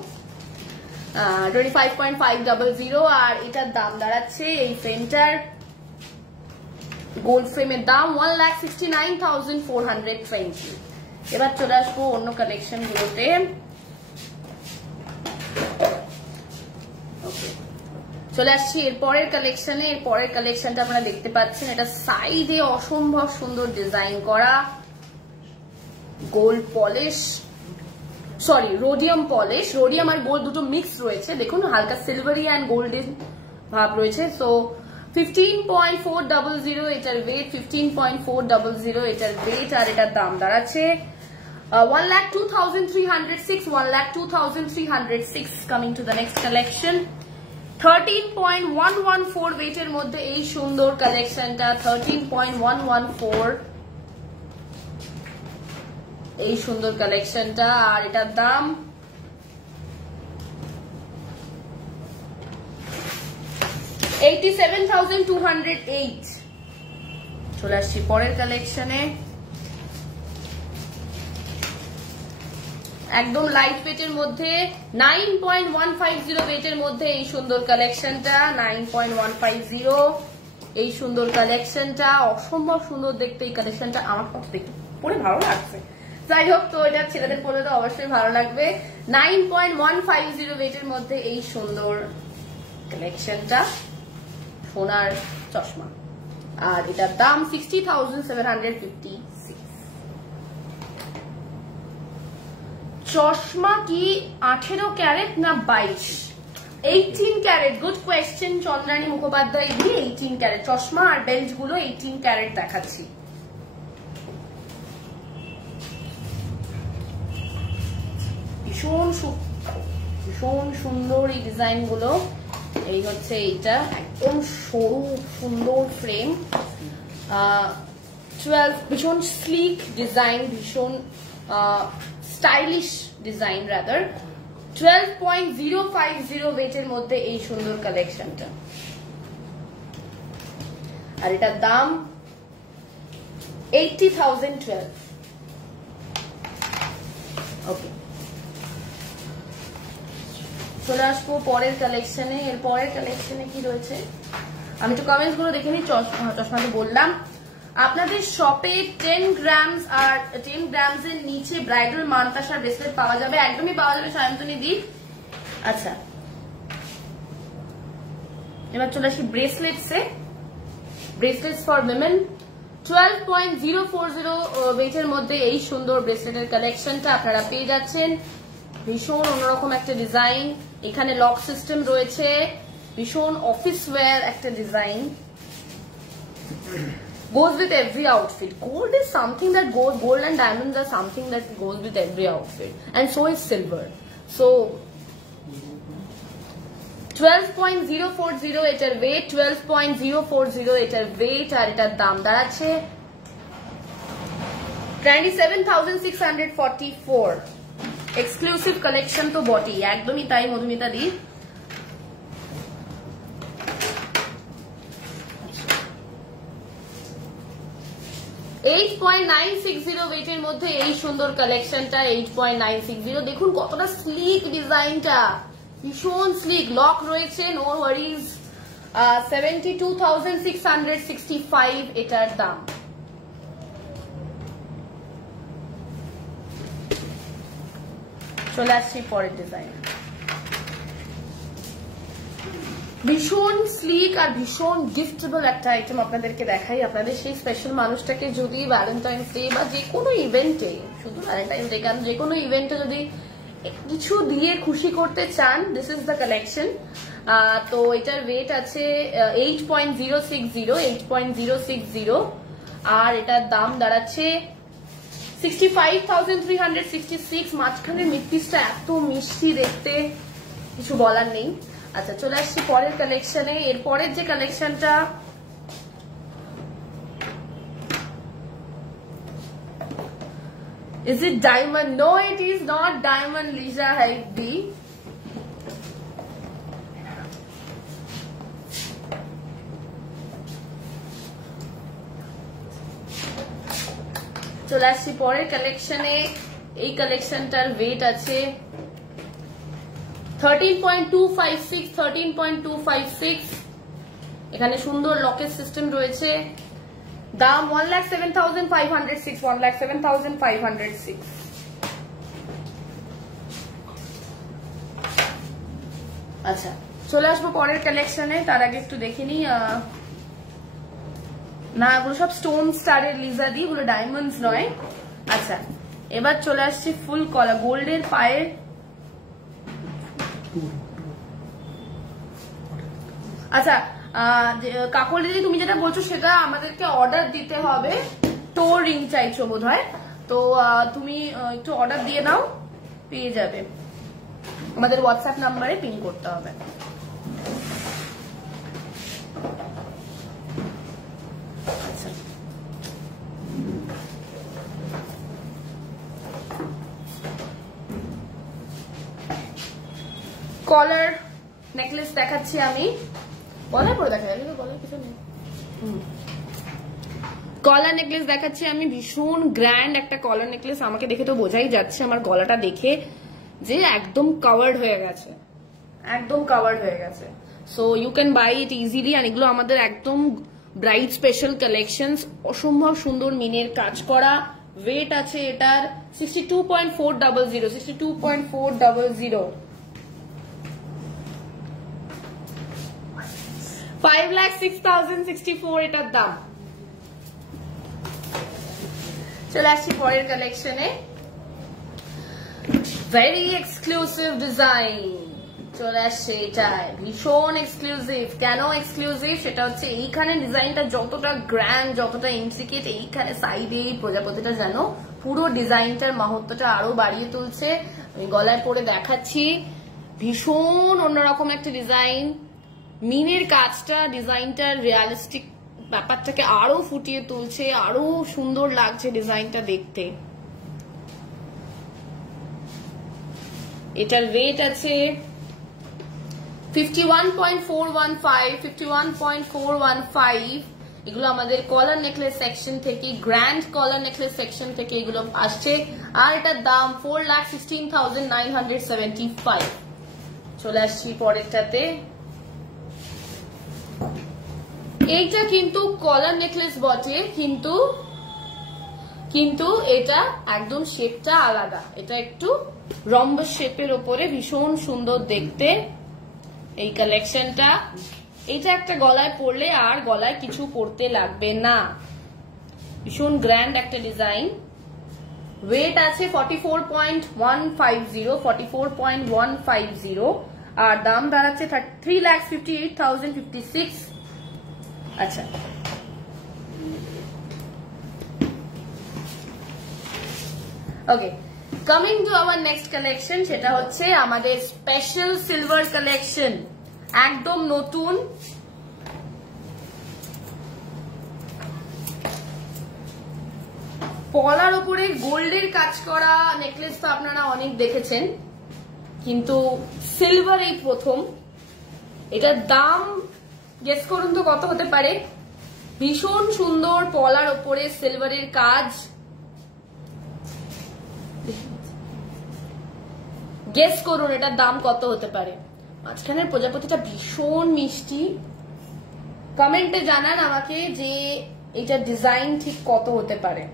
25.500, আর এটার দাম দাঁড়াচ্ছে, এই ফ্রেমটার গোল্ড ফ্রেমের দাম 1,69,420। এবার চলে আসবো অন্য কালেকশন গুলোতে। ওকে, চলে আসছি এরপরের কালেকশনে। এরপরের কালেকশনটা আপনারা দেখতে পাচ্ছেন, এটা সাইডে অসম্ভব সুন্দর ডিজাইন করা gold polish, sorry rhodium polish, rhodium আর গোল্ড দুটো মিক্স রয়েছে, দেখুন হালকা সিলভারি অ্যান্ড গোল্ডেন ভাব রয়েছে। সো 15.400 এটার ওয়েট, 15.400 এটার ওয়েট, আর এটার দাম দাঁড়াচ্ছে 1,02,306, 1,02,306। Coming to the next collection, 13.114 ওয়েটের মধ্যে এই সুন্দর কালেকশনটা, 13.114 এই সুন্দর কালেকশনটা, আর এটার দাম $87,208। চলে আসছি পরের কালেকশনে, একদম লাইট ওয়েটের মধ্যে 9.150 ওয়েটের মধ্যে এই সুন্দর কালেকশনটা, 9.150 এই সুন্দর কালেকশনটা, অসম্ভব সুন্দর দেখতে এই কালেকশনটা, আমার কাছে দেখতে পরে ভালো লাগছে। যাই হোক, তো এটা ছেলেদের পরে তো অবশ্যই ভালো লাগবে। 9.150 ওয়েটের মধ্যে এই সুন্দর কালেকশনটা, সোনার চশমা, আর এটার দাম 60,756। চশমা কি 18 ক্যারেট না 22? 18 carat. Good question Chandrani Mukhopadhyay, 18 carat চশমা, আর বেল্ট গুলো 18 ক্যারেট দেখাচ্ছি। ভীষণ সুন্দর এই ডিজাইন গুলো। এই হচ্ছে এইটা, একদম সরু সুন্দর ফ্রেম, 12, ভীষণ স্লিক ডিজাইন, ভীষণ স্টাইলিশ ডিজাইন রাদার। 12.050 ওয়েটের মধ্যে এই সুন্দর কালেকশনটা, আর এটার দাম 80,012। ওকে, চলে আসবো পরের কালেকশনে। এর পরের কালেকশনে কি রয়েছে আমি একটু কমেন্টস গুলো দেখে নিই। চশমাটা বললাম আপনাদের শপে 10 গ্রামস আর 10 গ্রামস এর নিচে ব্রাইডাল মানতাসা ব্রেসলেট পাওয়া যাবে, একদমই পাওয়া যাবে সায়ন্তনী দি। আচ্ছা, এবার চলে আসি ব্রেসলেটসে। ব্রেসলেটস ফর উইমেন, 12.040 ওয়েটের মধ্যে এই সুন্দর ব্রেসলেটের কালেকশনটা আপনারা পেয়ে যাচ্ছেন। ভীষণ অন্যরকম একটা ডিজাইন, এখানে লক সিস্টেম রয়েছে, ভীষণ অফিস ওয়্যার একটা design, goes with every outfit. Gold is something that gold and diamonds are something that goes with every outfit, and so is silver. So 12.040 এটার ওয়েট, 12.040 এটার ওয়েট, আর এটার দাম দাঁড়াচ্ছে 27,644। এক্সক্লুসিভ কালেকশন তো বটেই, একদমই তাই মধুমিতা দি। $8.960 ওয়েটের মধ্যে এই সুন্দর কালেকশনটা, 8.960। দেখুন কতটা স্লিক ডিজাইনটা, ভীষণ স্লিক, লক রয়েছে, নো ওয়ারিজ। 72,665 এটার দাম। চলে আসছি পরের ডিজাইন। ভীষণ স্লিক আর ভীষণ গিফটেবল একটা আইটেম আপনাদেরকে দেখাই। আপনাদের সেই স্পেশাল মানুষটাকে যদি ভ্যালেন্টাইন্স ডে বা যে কোনো ইভেন্টে, শুধু ভ্যালেন্টাইন্স ডে কেন, যে কোনো ইভেন্টে যদি কিছু দিয়ে খুশি করতে চান, দিস ইজ দ্য কালেকশন। তো এটার ওয়েট আছে 8.060, আর এটার দাম দাঁড়াচ্ছে 65,366। মাঝখানের মিড-পিসটা এত মিষ্টি দেখতে, কিছু বলার নেই। আচ্ছা, চলে আসছি পরের কালেকশনে। এর পরের যে কালেকশনটা, is it diamond? No, it is not diamond, Lisa Haikbi. চলে আসছি পরের কালেকশনে। এই কালেকশনটার ওয়েট আছে 13.256। এখানে সুন্দর লকের সিস্টেম রয়েছে। দাম 1,07,506, 1,07,506। আচ্ছা, চলে আসবো পরের কালেকশনে। তার আগে একটু দেখে নিই। না, এগুলো সব স্টোন স্টারের লিজা দি, এগুলো ডায়মন্ডস নয়। আচ্ছা, এবার চলে আসছি ফুল কলা গোল্ডের পায়ের। আচ্ছা কাকলি দিদি, তুমি যেটা বলছো সেটা আমাদেরকে অর্ডার দিতে হবে। টো রিং চাইছো বোধহয়, তো তুমি একটু অর্ডার দিয়ে নাও, পেয়ে যাবে। আমাদের হোয়াটসঅ্যাপ নাম্বারে পিন করতে হবে। আচ্ছা, কলার নেকলেস দেখাচ্ছি আমি। গলায় পরে দেখা যায়, গলায় কিছু নেই। কলার নেকলেস দেখাচ্ছি আমি, ভীষণ গ্র্যান্ড একটা কলার নেকলেস। আমাকে দেখে তো বোঝাই যাচ্ছে আমার গলাটা দেখে যে একদম কাভার্ড হয়ে গেছে, একদম কাভার্ড হয়ে গেছে। So you can buy it easily. আর এগুলো আমাদের একদম ব্রাইড স্পেশাল কালেকশনস, অসম্ভব সুন্দর মিনের কাজ করা। ওয়েট আছে এটার 62.400, 62.400। 5,06,064 এটার দাম। চলে আসছি পরের কালেকশনে। ভেরি এক্সক্লুসিভ ডিজাইন চলে আসছে, এটা ভীষণ এক্সক্লুসিভ। কেন এক্সক্লুসিভ সেটা হচ্ছে এইখানে ডিজাইনটা যতটা গ্র্যান্ড, যতটা ইন্ট্রিকেট, এইখানে সাইডে এই প্রজাপতিটা যেন পুরো ডিজাইনটার মাহাত্ম্যটা আরো বাড়িয়ে তুলছে। আমি গলায় পরে দেখাচ্ছি, ভীষণ অন্যরকম একটা ডিজাইন। মিনের কাজটা ডিজাইনটার রিয়ালিস্টিক ব্যাপারটাকে আরো ফুটিয়ে তুলছে, আরো সুন্দর লাগছে ডিজাইনটা দেখতে। এটার ওয়েট আছে 51.415, 51.415। এগুলো আমাদের কলার নেকলেস সেকশন থেকে, গ্র্যান্ড কলার নেকলেস সেকশন থেকে এগুলো আসছে। আর এটার দাম 4,16,975। চলে আসছি পরেরটাতে। এইটা কিন্তু কলার নেকলেস বটে, কিন্তু এটা একদম শেপটা আলাদা। এটা একটু রম্বস শেপের ওপরে, ভীষণ সুন্দর দেখতে এই কালেকশনটা। এটা একটা গলায় পরলে আর গলায় কিছু পরতে লাগবে না, ভীষণ গ্র্যান্ড একটা ডিজাইন। ওয়েট আছে 44.150, 44.150। আর দাম দাঁড়াচ্ছে 3,58,056। আচ্ছা, okay, coming to our next collection, সেটা হচ্ছে আমাদের স্পেশাল সিলভার কালেকশন। একদম নতুন। পলার উপরে গোল্ডের কাজ করা নেকলেস তো আপনারা অনেক দেখেছেন, কিন্তু সিলভার এই প্রথম। এটার দাম গেস করুন তো কত হতে পারে? ভীষণ সুন্দর পলার উপরে সিলভারের কাজ। গেস করুন এটার দাম কত হতে পারে। মাঝখানের প্রজাপতিটা ভীষণ মিষ্টি। কমেন্টে জানান আমাকে যে এটা ডিজাইন ঠিক কত হতে পারে।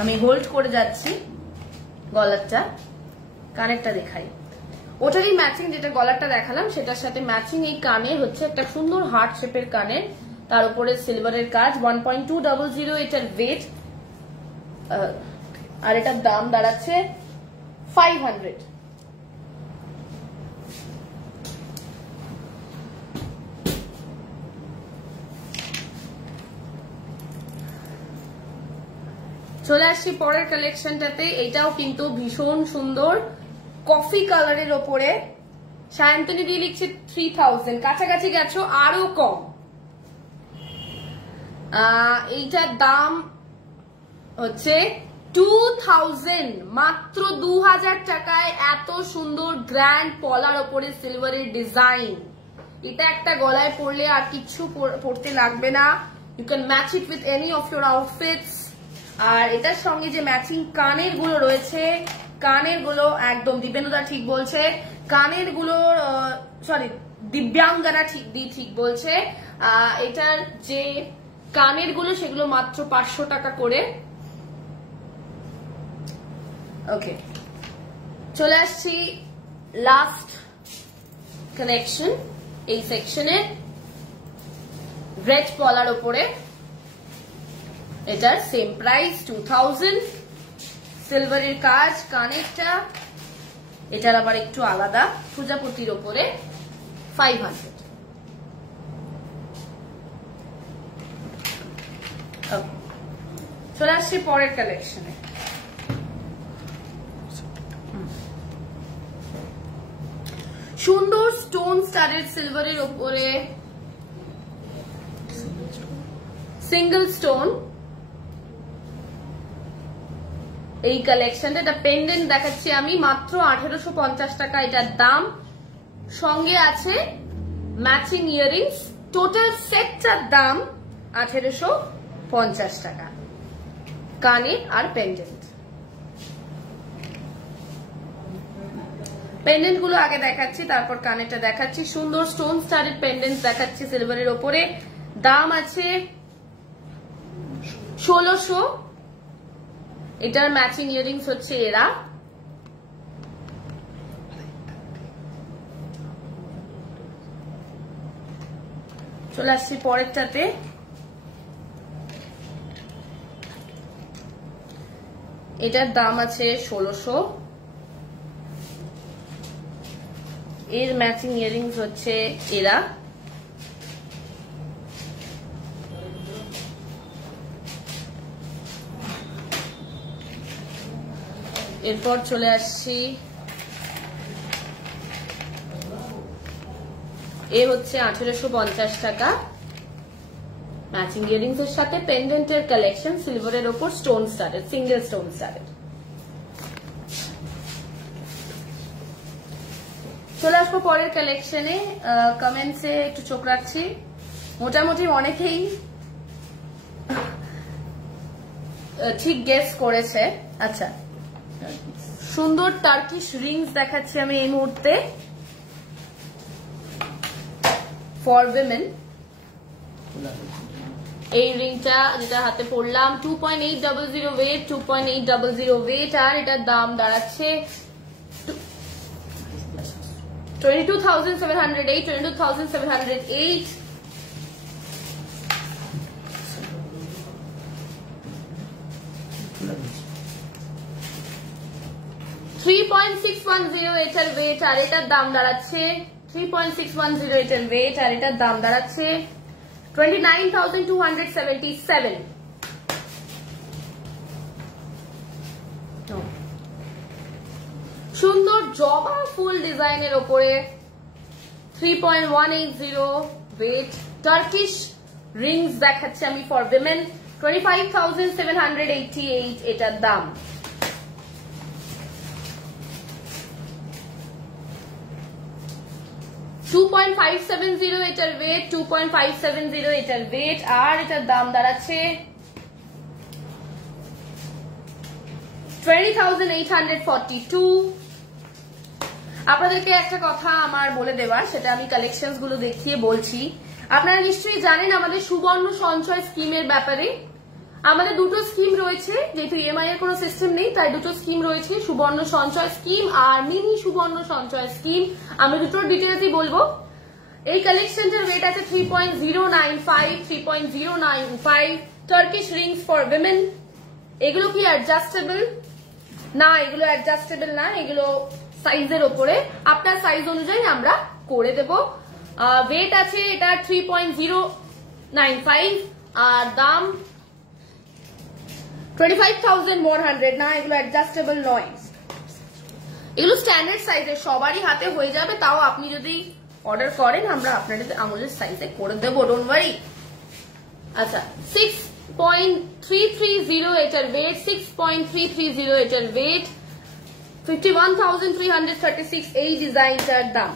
আমি হোল্ড করে যাচ্ছি গলারটা, কানেরটা দেখাই। ওটারই ম্যাচিং, যেটা গলারটা দেখালাম সেটার সাথে ম্যাচিং এই কানের হচ্ছে একটা সুন্দর হার্ট শেপের কানের, তার উপরে সিলভারের কাজ। 1.200 এটার ওয়েট, আর এটার দাম দাঁড়াচ্ছে 500। চলে আসছি পরের কালেকশনটাতে। এটাও কিন্তু ভীষণ সুন্দর, কফি কালারের ওপরে। সায়ন্তনী দিয়ে লিখছে 3000, কাছাকাছি গেছো, আরো কম। এইটার দাম হচ্ছে 2000, মাত্র 2000 টাকায় এত সুন্দর গ্র্যান্ড পলার ওপরে সিলভারের ডিজাইন। এটা একটা গলায় পরলে আর কিছু পরতে লাগবে না। You can match it with any of your outfits. আর এটার সঙ্গে যে ম্যাচিং কানের গুলো রয়েছে, কানের গুলো একদম দিব্যেন্দুদা ঠিক বলছে, কানের গুলোর সরি দিব্যাঙ্গনা ঠিক বলছে। এটার যে কানের গুলো সেগুলো মাত্র 500 টাকা করে। ওকে, চলে আসছি লাস্ট কালেকশন এই সেকশনে, রেড পলার ওপরে। এটার সেম প্রাইস 2000, সিলভারের কাজ কানেরটা। এটার আবার একটু আলাদা, প্রজাপতির ওপরে 500। চলে আসছি পরের কালেকশনে। সুন্দর স্টোন স্টারের সিলভারের ওপরে সিঙ্গেল স্টোন এই কালেকশনটা। এটা পেন্ডেন্ট দেখাচ্ছি আমি, মাত্র 1850 টাকা এটার দাম। সঙ্গে আছে ম্যাচিং ইয়ারিংস। টোটাল সেটটার দাম 1850 টাকা, কানে আর পেন্ডেন্ট। পেন্ডেন্ট গুলো আগে দেখাচ্ছি, তারপর কানেরটা দেখাচ্ছি। সুন্দর স্টোন স্টারের পেন্ডেন্ট দেখাচ্ছি সিলভারের ওপরে। দাম আছে 1600। এটার ম্যাচিং ইয়ারিংস হচ্ছে এরা। চলে আসছি পরেরটাতে। এটার দাম আছে 1600। এর ম্যাচিং ইয়ারিংস হচ্ছে এরা। এরপর চলে আসছি, এ হচ্ছে 1850 টাকা ম্যাচিং ইয়ারিংস এর সাথে পেন্ডেন্টের কালেকশন, সিলভারের ওপর স্টোন স্টারের, সিঙ্গেল স্টোন স্টারের। চলে আসবো পরের কালেকশনে। কমেন্টসে একটু চোখ রাখছি, মোটামুটি অনেকেই ঠিক গেস করেছে। আচ্ছা, সুন্দর টার্কিশ রিংস দেখাচ্ছি আমি এই মুহূর্তে ফর উইমেন। এই রিংটা যেটা হাতে পড়লাম 2.800 ওয়েট, 2.800 ওয়েট। আর এটার দাম দাঁড়াচ্ছে 22,708, 22,708। 3.610 এটার ওয়েট, আর এটার দাম দাঁড়াচ্ছে 3.610 এটার ওয়েট, আর এটার দাম দাঁড়াচ্ছে 29,277। সুন্দর জবা ফুল ডিজাইনের ওপরে 3.180 ওয়েট টার্কিশ রিংস দেখাচ্ছি আমি ফর উইমেন 25,788 এটার দাম। $2.570 এটার ওয়েট, 2.570 এটার ওয়েট, আর এটার দাম দাঁড়াচ্ছে 20,842। আপনাদেরকে একটা কথা আমার বলে দেওয়ার, সেটা আমি কালেকশনস গুলো দেখিয়ে বলছি। আপনারা নিশ্চয়ই জানেন আমাদের সুবর্ণ সঞ্চয় স্কিমের ব্যাপারে। আমাদের দুটো স্কিম রয়েছে, যেহেতু ইএমআই এর কোনো সিস্টেম নেই তাই দুটো স্কিম রয়েছে, সুবর্ণ সঞ্চয় স্কিম আর মিনি সুবর্ণ সঞ্চয় স্কিম। আমি দুটোর ডিটেলসই বলবো। এই কালেকশনটার ওয়েট আছে 3.095, 3.095 টার্কিশ রিংস ফর উইমেন। এগুলো কি অ্যাডজাস্টেবল? না, এগুলো অ্যাডজাস্টেবল না, এগুলো সাইজের ওপরে, আপনার সাইজ অনুযায়ী আমরা করে দেব। ওয়েট আছে এটা 3.095 আর দাম 25,100। না, এগুলো অ্যাডজাস্টেবল নয়, এগুলো স্ট্যান্ডার্ড সাইজের, সবারই হাতে হয়ে যাবে। তাও আপনি যদি অর্ডার করেন আমরা আপনাদের আমাদের সাইজে করে দেবো, ডোন্ট ওয়ারি। আচ্ছা, 6.330 এটার ওয়েট, 6.330 এটার ওয়েট, 51,336 এই ডিজাইনটার দাম।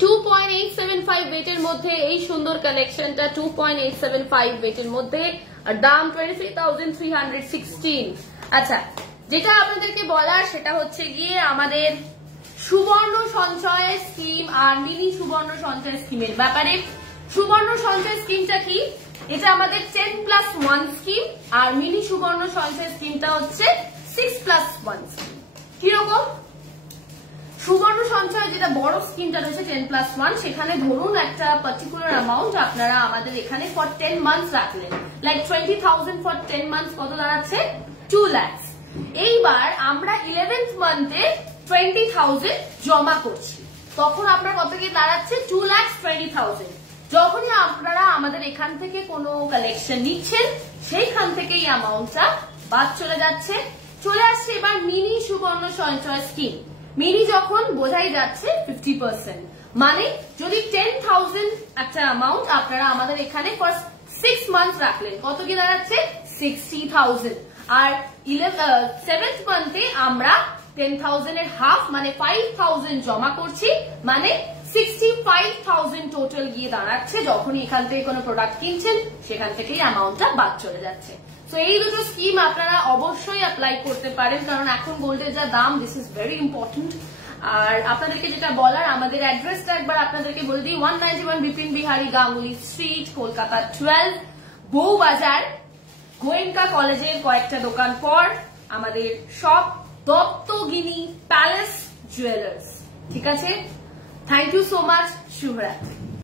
$2.875 ওয়েটের মধ্যে এই সুন্দর কালেকশনটা, 2.875 ওয়েটের মধ্যে, আর দাম 23,316। আচ্ছা, যেটা আপনাদেরকে বলার সেটা হচ্ছে গিয়ে আমাদের সুবর্ণ সঞ্চয় স্কিম আর মিনি সুবর্ণ সঞ্চয় স্কিমের ব্যাপারে। সুবর্ণ সঞ্চয় স্কিমটা কি? এটা আমাদের 10+1 স্কিম, আর মিনি সুবর্ণ সঞ্চয় স্কিমটা হচ্ছে 6+1 স্কিম। কিরকম? সুবর্ণ সঞ্চয় যেটা বড় স্কিমটা রয়েছে 10+1, সেখানে ধরুন একটা পার্টিকুলার অ্যামাউন্ট আপনারা আমাদের এখানে ফর 10 মান্থস রাখলেন, লাইক 20,000 ফর 10 মান্থস, কত দাঁড়াচ্ছে? 2 লাখ। এইবার আমরা 11th মান্থে 20,000 জমা করছি, তখন আপনার কত কি দাঁড়াচ্ছে? 2,20,000। যখনই আপনারা আমাদের এখান থেকে কোনো কালেকশন নিচ্ছেন সেইখান থেকে এই অ্যামাউন্টটা বাদ চলে যাচ্ছে। চলে আসছে এবার মিনি সুবর্ণ সঞ্চয় স্কিম। মিনি যখন বোঝাই যাচ্ছে 50%, মানে যদি 10,000 একটা অ্যামাউন্ট আপনারা আমাদের এখানে ফর 6 মান্থস রাখলেন, কত কি দাঁড়াচ্ছে? 60,000। আর 7th মান্থে আমরা 10,000 এর হাফ মানে 5,000 জমা করছি, মানে 65,000 টোটাল গিয়ে দাঁড়াচ্ছে। যখনই এখান থেকে কোনো প্রোডাক্ট কিনছেন সেখান থেকেই অ্যামাউন্টটা বাদ চলে যাচ্ছে। তো এই দুটো স্কিম আপনারা অবশ্যই অ্যাপ্লাই করতে পারেন, কারণ এখন গোল্ডের যা দাম, দিস ইজ ভেরি ইম্পর্টেন্ট। আর আপনাদেরকে যেটা বলার, আমাদের অ্যাড্রেসটা একবার আপনাদেরকে বলে দিই, 191 বিপিন বিহারী গাঙ্গুলি স্ট্রিট, কলকাতা 12, বউবাজার, গোয়েঙ্কা কলেজের কয়েকটা দোকান পর আমাদের শপ, দত্তগিনি প্যালেস জুয়েলার্স। ঠিক আছে, থ্যাংক ইউ সো মাচ, শুভরাত্রি।